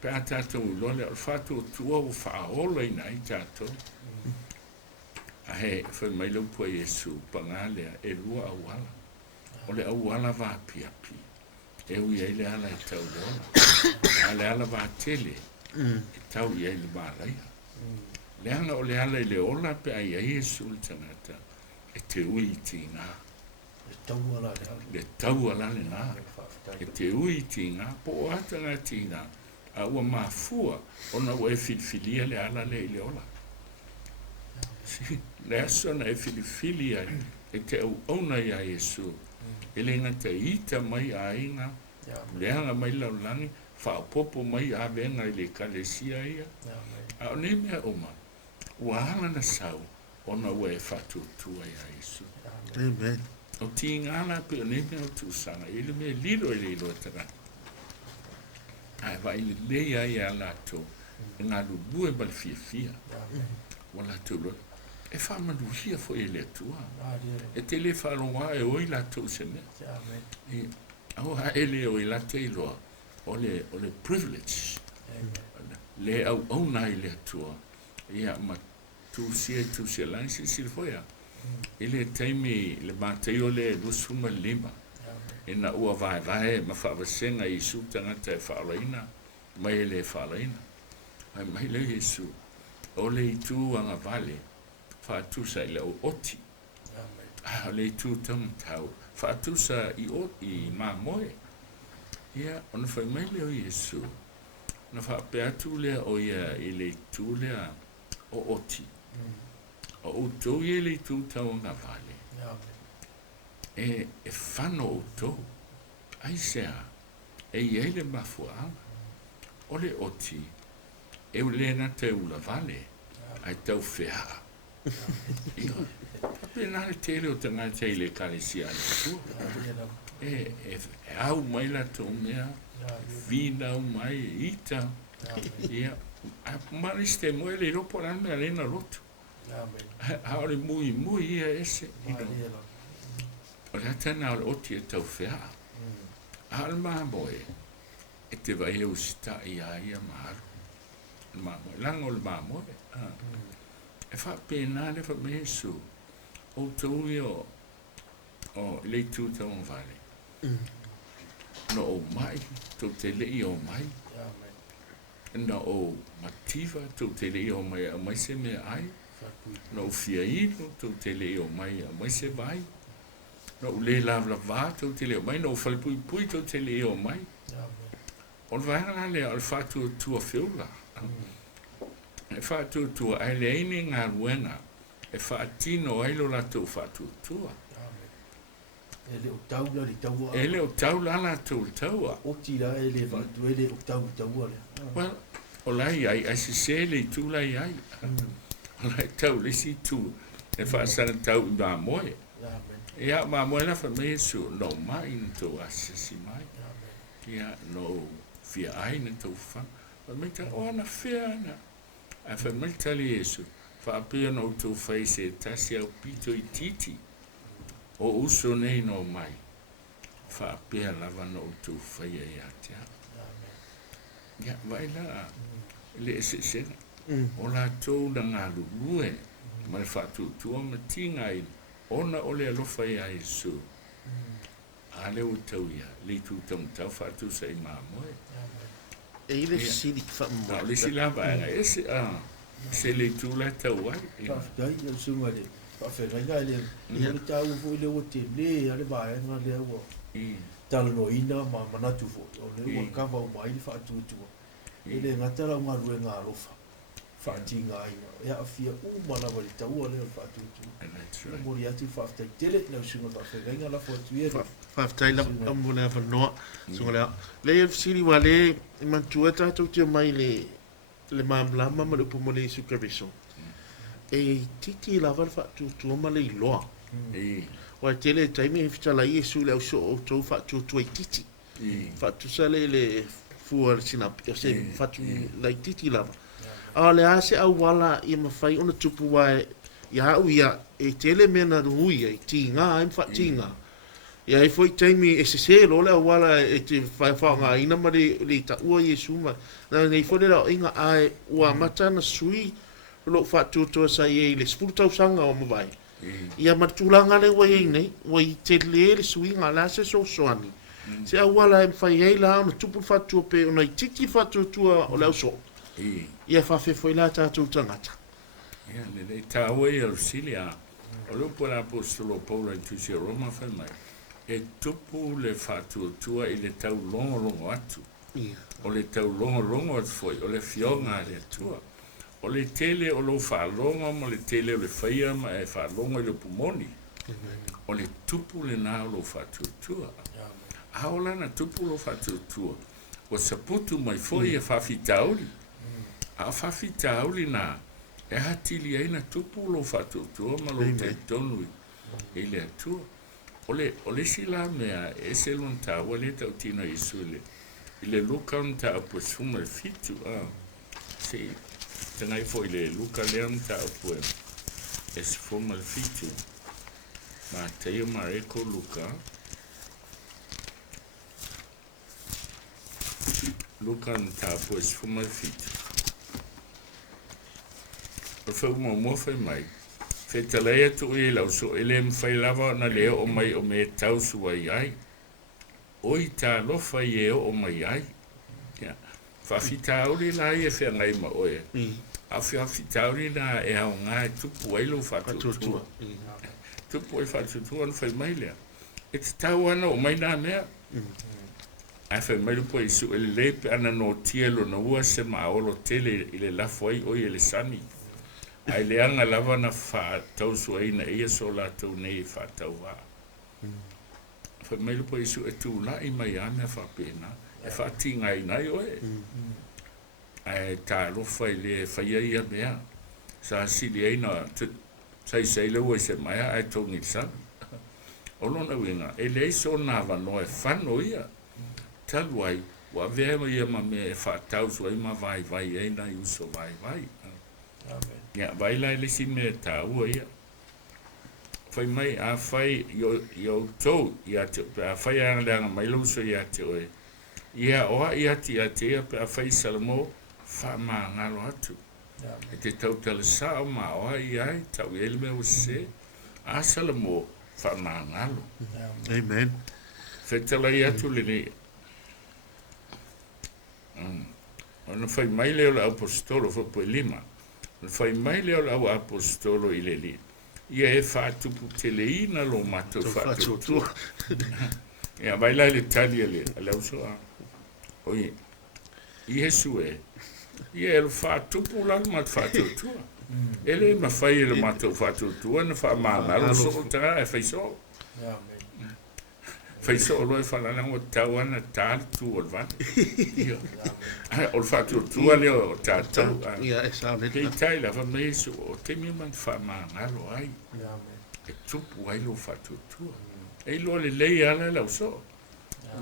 Pea tātou lole, o whātou tua o whaola i nai tātou. A he, whai mai laupua Yesu, pangalea, e lua awala. O le awala wā piapi. E ui ai le ala e tau leola. A le ala wā tele. E tau i ai le mālaia. Leanga o le ala i le ola pe ai Yesu le tangata e te ui ti ngā. Le tau ala le ngā. E te ui ti ngā, po o atanga ti ngā. A ua mafua, ona ua e filifilia le ala le i le ola. Le asona e filifilia e te au auna i a Yesu. E le ngata ita mai a inga, leanga mai laulangi, whaapopo mai a venga i le kalesia ia. A o ne mea oma. Wahala na sau, ona ua e whatu tua i a Yesu. Amen. O ti ngala pe o neme o tūsanga, e le mea lilo e le ilo tara. Ai wa i le lea i a lato, e ngā lubu e bal fia. Wa lato lo, e whamanu hia fo e le tua. E te le whalonga e oi lato se mea. E au ha e le o i lato i loa, o le privilege. Le au au nai le tua. Ia ma tu sia lan si foia ele taimi le matei o le lusuma lima e na ua vai ma fa vasenga i su tangata e whaalaina mai le whaalaina ai mai le Yesu o le tu anga vale fa tu sa le o oti le tu tam tau fa tu sa i o i ma moe ia ona fa mai le Yesu na fa pe atu le o ia i le tu le o oti. O tau e le tu tau ngā vale. E whano o tau. Ai sea. E iei le mafua. O le oti. E u le na te ula vale. Ai tau whea. Ia. Pena le tele o tanga te le kalesia le tu. E au mai la to mea. Vina mai ita. Ia. A mariste mo le ropo la me alena lotu. Ha ole mui ia ese. O le tana o oti e tau fea. Alma boy. E te vai o sita ia maharu. Mamoe. Lango le mamoe. E wha pena le wha mesu. O tui o le tu tau vale. No o mai. Tau te lei o mai. No o mativa. Tau te lei o mai. A mai se me ai. No o fia ino. Tau te lei o mai. A mai se vai. No o le lavla vā. Tau te lei o mai. No o whalpui pui. Tau te lei o mai. O le vaenga le al whātua tua whiula. E whātua tua ai le aini ngā ruenga. E whaatino ai lo latou whātua tua. E le o tau la li taua. E le o tau la latou taua. O tira e le whātua e le o tau taua le. Well, o lai ai, ai se se le tu lai ai. O lai tau le si tu. E whaasana tau I mā moe. E a mā moe la whamea su no mai na tau asasi mai. Ia no fia ai na tau whang. Whamea o ana whea ana. A whamea tali Yesu. Whaapea no tau whai se tasi au pito I titi. O uso nei no mai. Whaapea lava no tau whai ai atea. Ia, vai la. Le ese sena. O la tau na ngā lulue. Ma le whaatutua ma tingai. Ona o le alofa ia Yesu. A le o tau ia. Le tu tau tau whaatu sa I mā moe. E ile sili fa mo. Na le sila baenga ese se le tu la tau ai. Whaatai ia sunga le. Whawhenga le. Le tau fo le o te le. Ale baenga le o. Tala no ina ma manatu fo. O le o kawa o mai le whaatutua. E le ngatara o ngā rue ngā rofa. Whaati ngā ina. Ea a fia umana wali tau ale o whaatutua. Mori atu whaatai tele. Nau sunga whawhenga la fo atu ere. Whaatai la amuna whanoa. Sunga lea. Le e sili wa le mantua tātou tia mai le mamlama ma le upamone Isu Kariso. E titi lava le whaatutua ma le iloa. Wa tele taimi e fitala Yesu le au so o tau whaatutua I titi. Whaatusa le fua le sinapi. O se whaatu lai titi lava. A le ase au wala I mawhai ona tupu wae ia au ia e tele mena rui e ti ngā e mwha ti ngā. Ia e foi taimi e se lo le au wala e te whai ngā ina ma le ta ua Yesu ma. Na nei foi le lau inga ae ua matana sui lo whaatutua sa i le spuru tau sanga o mawai. Ia matulanga le wa i nei, wa I te le sui ngā la se so soani. Se au wala e mwhai ei la ona tupu whaatua pe ona I titi whaatutua o le au so. Ia whawhi foi la tātou tangata. Ia, le tāua I Arusilia, o leo po la apostolo Paula I tusi Roma whai mai, e tupu le whātuatua I le tau longo atu. O le tau longo atu foi, o le fionga le atua. O le tele o lo whaalonga, mo le tele o le whaia ma e whaalonga I le pumoni. O le tupu le nā o lo whātuatua. Haola na tupu lo whātuatua. O saputu mai foi e whawhitauri. A whawhitauri na e hatili ai na tupu lo whātuatua ma lo te tonui I le atua. O le sila mea e se lon tāua le tau tina Isu I le luka on tā apua suma le fitu. Se tangai fo I le luka le on tā apua e se fuma le fitu. Ma teia ma eko luka. Luka on tā apua e se fuma le fitu. O whau mua whai mai. Whai talai atu I lau so ele mwhai lava na leo o mai o me tau sua I ai. Oi tā lofa I o mai ai. Whawhitauri la I e whengai ma oe. A whawhitauri la e hao ngā e tupu ai lo whatutua. Tupu ai whatutua na whai mai lea. E te tau ana o mai nā mea. A whai mai lupo I su ele lepe ana no tielo na ua se maolo tele I le lafo ai oi ele sani. Ai leanga lava na whātau suaina ia so la tau nei whātau wā. Whai mai lupo Isu e tū la I mai ame whapena. E whātinga I nai oe. E tā rofa I le whaia ia mea. Sa sili aina Sai le ua se mai ai tongi sa. O lona winga, e le so na vano e whano ia. Talu ai, wa vema ia ma me e whaatau so ai ma vai e na i uso vai. Ia, vai lai le si me ta ua ia. Whai mai a whai yo tau ia te, a whai a leanga mai lauso ia te oe. Ia oa ia te ia pe a whai salamo, wha maa ngalo atu. E te tau tala sao ma oa ia ai, tau elme o se, a salamo, wha maa ngalo. Amen. Whetala ia tu le ne. Ona whai mai leo la apostolo, whapo e lima. Ona whai mai leo la apostolo i le li. Ia e whaatupu te le ina lo mato whaatupu. Ia vai lai le tali le uso a. Oye, i Jesu e. Ia e lo whaatupu la mat whaatupu. Ele ma whai le mato whaatupu. Na wha maanga lo so tanga e whaiso. Whaiso lo e whalana o tau ana tāli tu o lwana. Ia. O le whaatupu leo tātou. Ia e sa le Kei tai la wa mesu o te mi man wha maanga lo ai. E tupu ai lo whaatupu. E lo le lei ala lau so.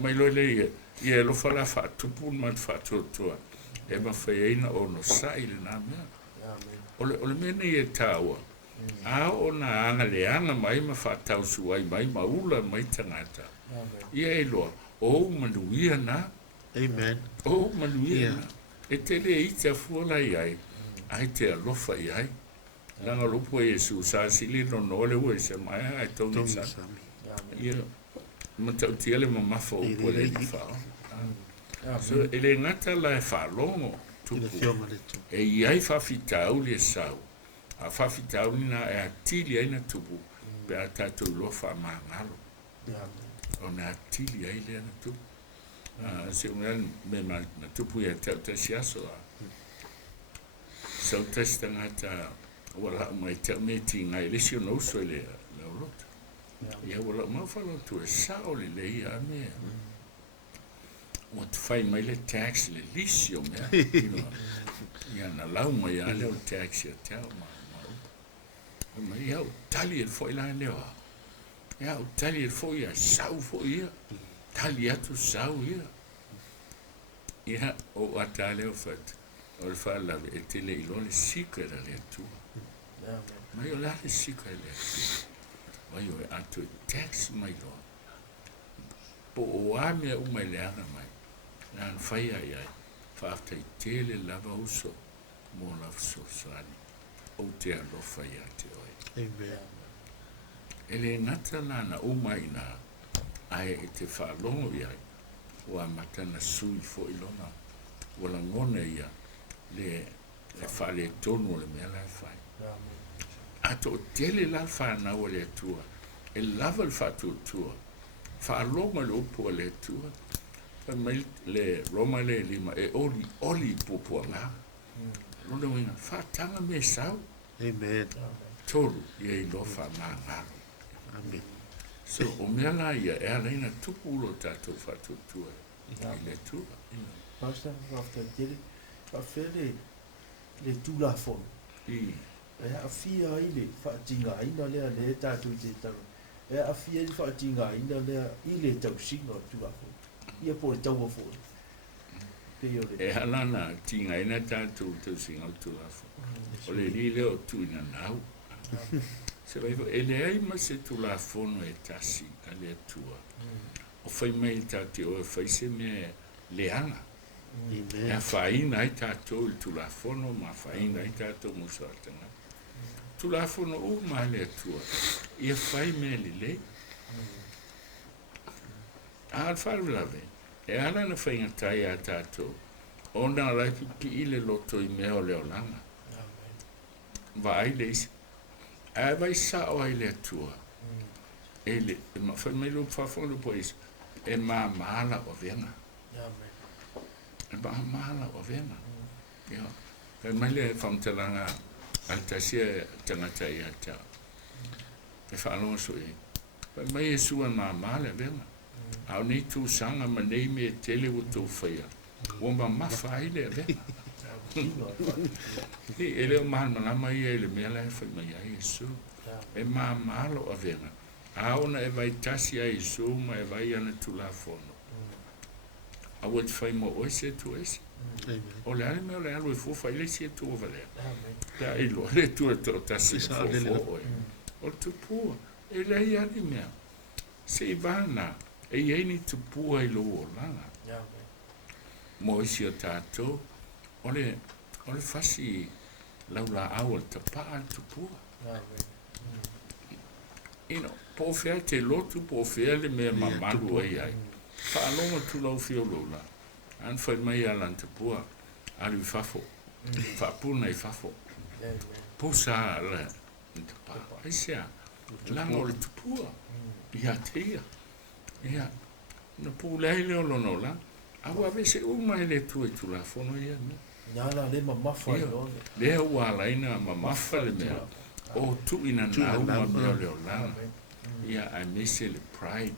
Mai lo lei ia lo fala whaatupu man whaatupu. E ma whaeina o no sai le nā mea. O le mene e tāua. A o na anga le anga mai ma whaatau suai mai ma ula mai tangata. Ia e loa. O manuia na. Amen. O manuia na. E te le i te fuola i ai. Ai te alofa i ai. Langa lupo e su sa sili no nole ue se mai ai tongi sa. Ia. Ma tau tia le ma mafo o pole i whao. So ele ngata la e whalongo tupu. E iai whawhitau le sau. A whawhitau ni na e atili aina tupu. Pe a tātou lofa ma ngalo. O na atili ai le ana tupu. Se ungan me ma tupu ia tau tasi aso a. Sau tasi tangata wala mai tau me ti ngai lesio no so le urota. Ia wala mawhalo tu e sao le ia me. O te whai mai le tax le lisio mea. Ia na lau mai a leo tax ia tau ma. Ma ia o tali e fwoi la leo a. Ia o tali e fwoi a sau fwoi ia. Tali atu sau ia. Ia o ata leo fat. O le whaalawe e te le ilo le sika da le atu. Mai o la le sika le atu. Mai o e atu e tax mai lo. Po o a mea umai le anga mai. Nān whai ai ai. Whaafta i tele lava uso. Mō lava so sani. O te alofa ia te oi. Amen. Ele ngata nana umai nā. Ai e te whaalongo iai. Wa matana sui fo ilona. Wala ngone ia. Le whale tonu le mea lai whai. Ato o tele la whanau le atua. E lava le whatutua. Whaalonga le upo le atua. Mai le Roma le lima e oli pupua ngā. Lona winga, whaatanga me sau. Amen. Toru, ia i lo wha ngā ngāro. Amen. So, o mea la ia, e alaina tupu ulo tātou whatutua. I le tua. Pastor, after tele, after le tula fon. I. E a fia i le whaatinga ina lea le tātou te taro. E a fia i whaatinga ina lea i le tau singa tula fon. Ia po le tau fo. E halana tinga ina tātou tau singa o tu lafo. O le li leo tu ina nau. Se vai e le ai ma se tu lafo no e tasi a le atua. O whai mai tāte o e whai se me leanga. E a whaina ai tātou i tu lafo no ma whaina ai tātou muso atanga. Tu lafo no o ma le atua. Ia whai me li le. A whalulawe. E ala na whainga tai a tātou. O nā raipi ki i le loto i mea o leo langa. Va ai le isi. A vai sa o ai le atua. E le, e ma whai mai lo whawhonga po isi. E ma mahala o venga. E ma mahala o venga. E mai le whamtalanga al tasia tangata i a tau. E whalonga so e. Whai mai e sua ma mahala venga. Au nei tu sanga ma nei me tele o tō whaia. O ma mawhai le venga. Ele o mahal manama ia ele mea lai whai mai ai e su. e mamalo avenga aona e vai tasi ai suma e vai ana tulafono a wat fai mo ose tu ese o le ale me o le alo e fofa ile si e tu o vale ta ilo le tu e to tasi fofo o tu pua e le ia di mea se i vana e iei ni tu pua i lo o langa mo isi o tato o le fasi laula au te paa tu pua po fea te lotu po fea le mea mamalu ai ai whaalonga tu lau fio lola an whai mai alan te pua alu fafo whaapuna i fafo po sa ala te paa ai sea langa o le tu pua ia teia ia na pulai leo lono la awa vese uma ele tu e tu la fono ia me Nala le mamafa Ia. yo. le wala ina mamafa le mea o tu ina na uma mea leo la ia I miss le pride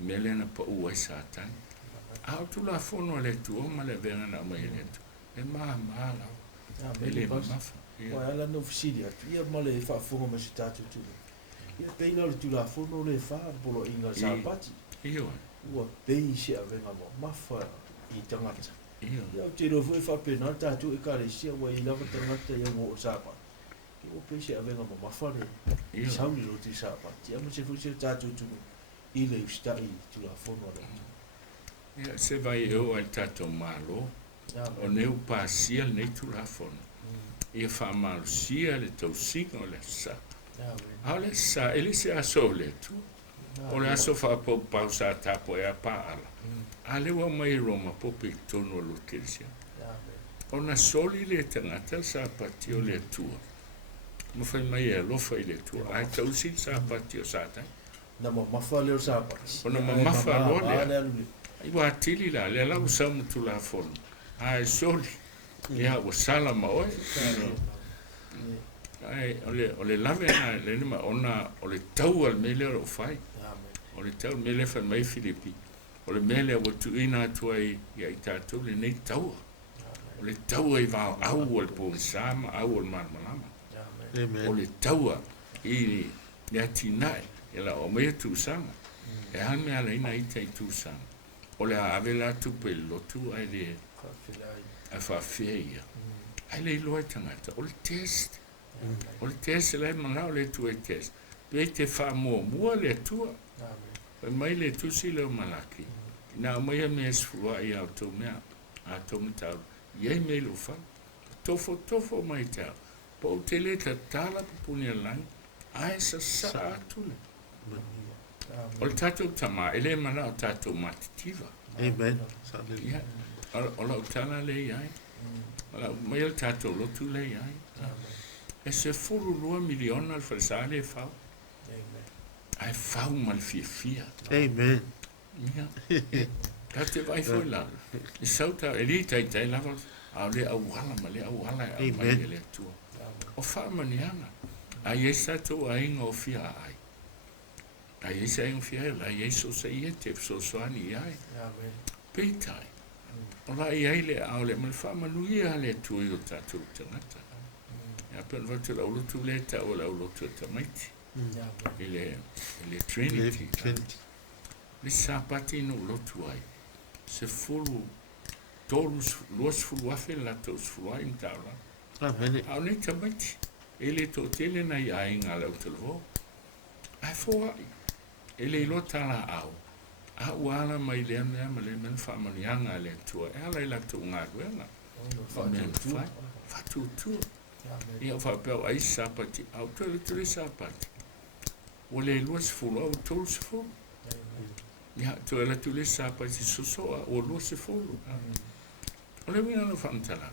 mele na pa ua satan au tu la fono le tu o ma le vena na mai le tu e mala ele mamafa Wa ala no fisilia. Ia male fa fonga ma si tatu tu. Ia peina le tu la fono le fa polo inga sa pati. io Ua pei si a venga mo mafa I tangata. io Ia te ro foi fa pena tatu e kare si wa I lava tangata ia mo sa pa. Ua pei si a venga mo mafa le. io Sauli lo ti sa pati. Ia mo se fusi tatu tu. Ile usta I tu la fono le. ia se vai eu al tato malo o neu pasia nei tu la fono ia fa mal sia le tau singo le sa ale sa ele se aso le tu o le aso fa po pausa tapo e a paala ale wa mai roma po pe tono lo kelsia ona soli le tangata sa pati o le tua mo fai mai e lo fai le tua ai tau sin sa pati o sa tai Na mo mafa le sa pati. Ona mamafa lo le. ai wa tili la le la usa mutu la fono ai soli ia wa sala ma oi ai ole lave na le ma ona ole tau al mele o fai ole tau mele fa mai filipi ole mele o tu ina tu ai ia tatu le nei tau ole tau ai va au al po sama au al malama ole tau I ya tinai ela o me tu sama e han me ala ina ita tu sama ole avela tu pelo tu ai le a fa feia ai le lo tangata ole test le mana ole tu e test pe te fa mo le tu e mai le tu si le malaki na mai me sfua ia to me a to mta ye me lo fa tofo mai ta po tele ta tala punia lang ai sa tu le ole tato tama ele mana o tato matitiva Amen. ia ola utala le ai ola mai el tato lo tu le ai e se furu 2 miliona al falsale fa ai fa un mal fia Amen. ia kate vai foi lá e sauta ele tai lava ale au hala male au hala mai le tu o fa maniana ai esa tu ai no fia ai ai esa ai fia ai eso sei te so ani ai peitai ola ai le au le mal fa manuia le tu io tatu tangata ya per voto la ulu le ta o la ulu ta mai ele trinity le sapati no lo tu ai se fulu todos los fulu afe la tos fulu ai tala Amen. au ne tamati ele to tele na ia inga la utelo ai fo ele lo tala au a wala mai le me le men fa manianga le tu ala la tu nga gwena fa tu ia fa pe ai sapati au tu sapati ole los fulu au tos fulu ia tu ala tu le sapati so o lo se fulu ole mi na fantala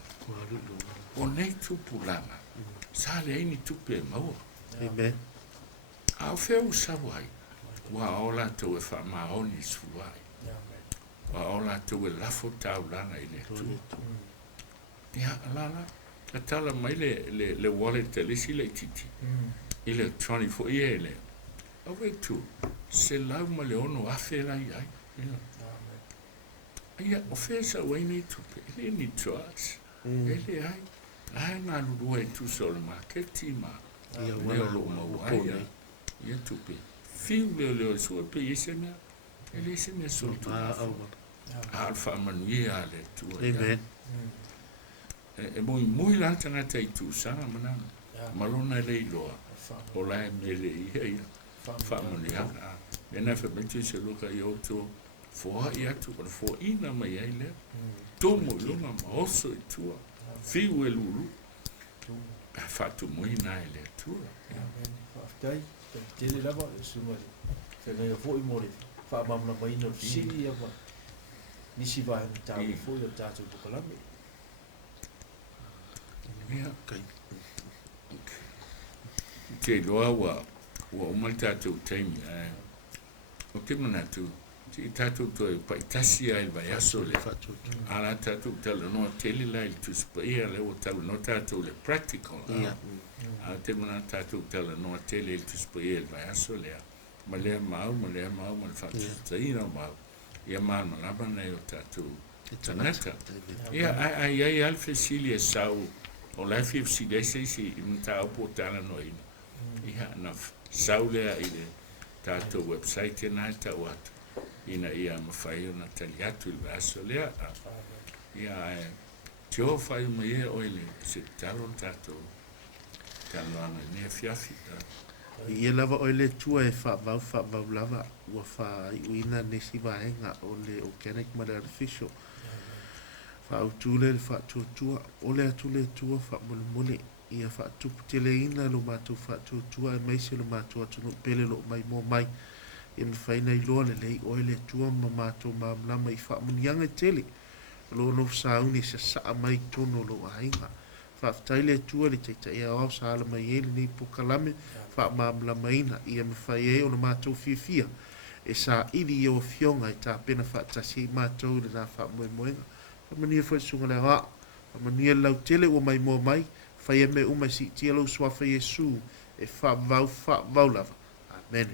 o nei tu pulama sa le ni tu pe mau Amen. a feu sawai wa ola tu e fa ma oni suai wa ola tu e la fota ulana ile tu ya la tala mai le wallet le sile titi ile 24 ile ove tu se la ma le ono afela ai ia ofesa we ni tu pe ile ni trust ele ai na lu e tu sol marketi ma Ia Leo wala lo ua mau ua ai pone. ia tupe fiu leo sua pe ese mea ele ese mea sol tu Au. alfa manuia le tua Amen. e muy la tanga tai tu sanga mana malona le loa o la me le ia fa manuia e na fa metu se luka i oto fo ia tu fo ina mai ai le tomo lunga ma oso i tua fiu e lulu fa tu muy na le tua Aftai, tele lava suma. Fenga fo i mori. Fa mamna mai no sili ya ba. Nisi va en ta fo yo ta tu bukalami. ia Kai. te loa wa uma tātou taimi o te mana tu te tātou toi pai tasi ai vai aso le Fatu. ala tātou tala noa tele lai tu spaia le o tau no tātou le practical Ia. a te mana tātou tala noa tele tu spaia vai aso le ma le mau ma le fatu taina mau ia ma laba nei o tātou tangata ia ai alfe silia sau o la fi si si mta o tala noina ia na saulea i le tātou website na ta watu ina ia mawhai o na tali atu i vaso lea ia tio whai mai o ile se talo tātou taloanga nea fiafi Ia lava o le tua e fa vau lava ua fa uina nesi vaenga o le organic male artificial. Fa utule le fa tua o le atule tua fa mole ia fa tupu tele ina lo mātou fa tua e maise lo mātou atunu pele lo mai mo mai e mwhaina i loa le lei o le tua ma mātou mamlama i fa munianga i tele lo no sauni se saa mai tono lo ainga fa ftai le tua le teita ia o sa ala mai ele ni pokalame fa mamlama ina ia mwhai e o na mātou fia e sa ili i o fionga i tā pena fa tasi mātou le nā fa moenga fa mania fa sunga le hoa fa mania lau tele o mai mo mai fa ia me uma si tia lo swafa Yesu e fa vau lava. Amen.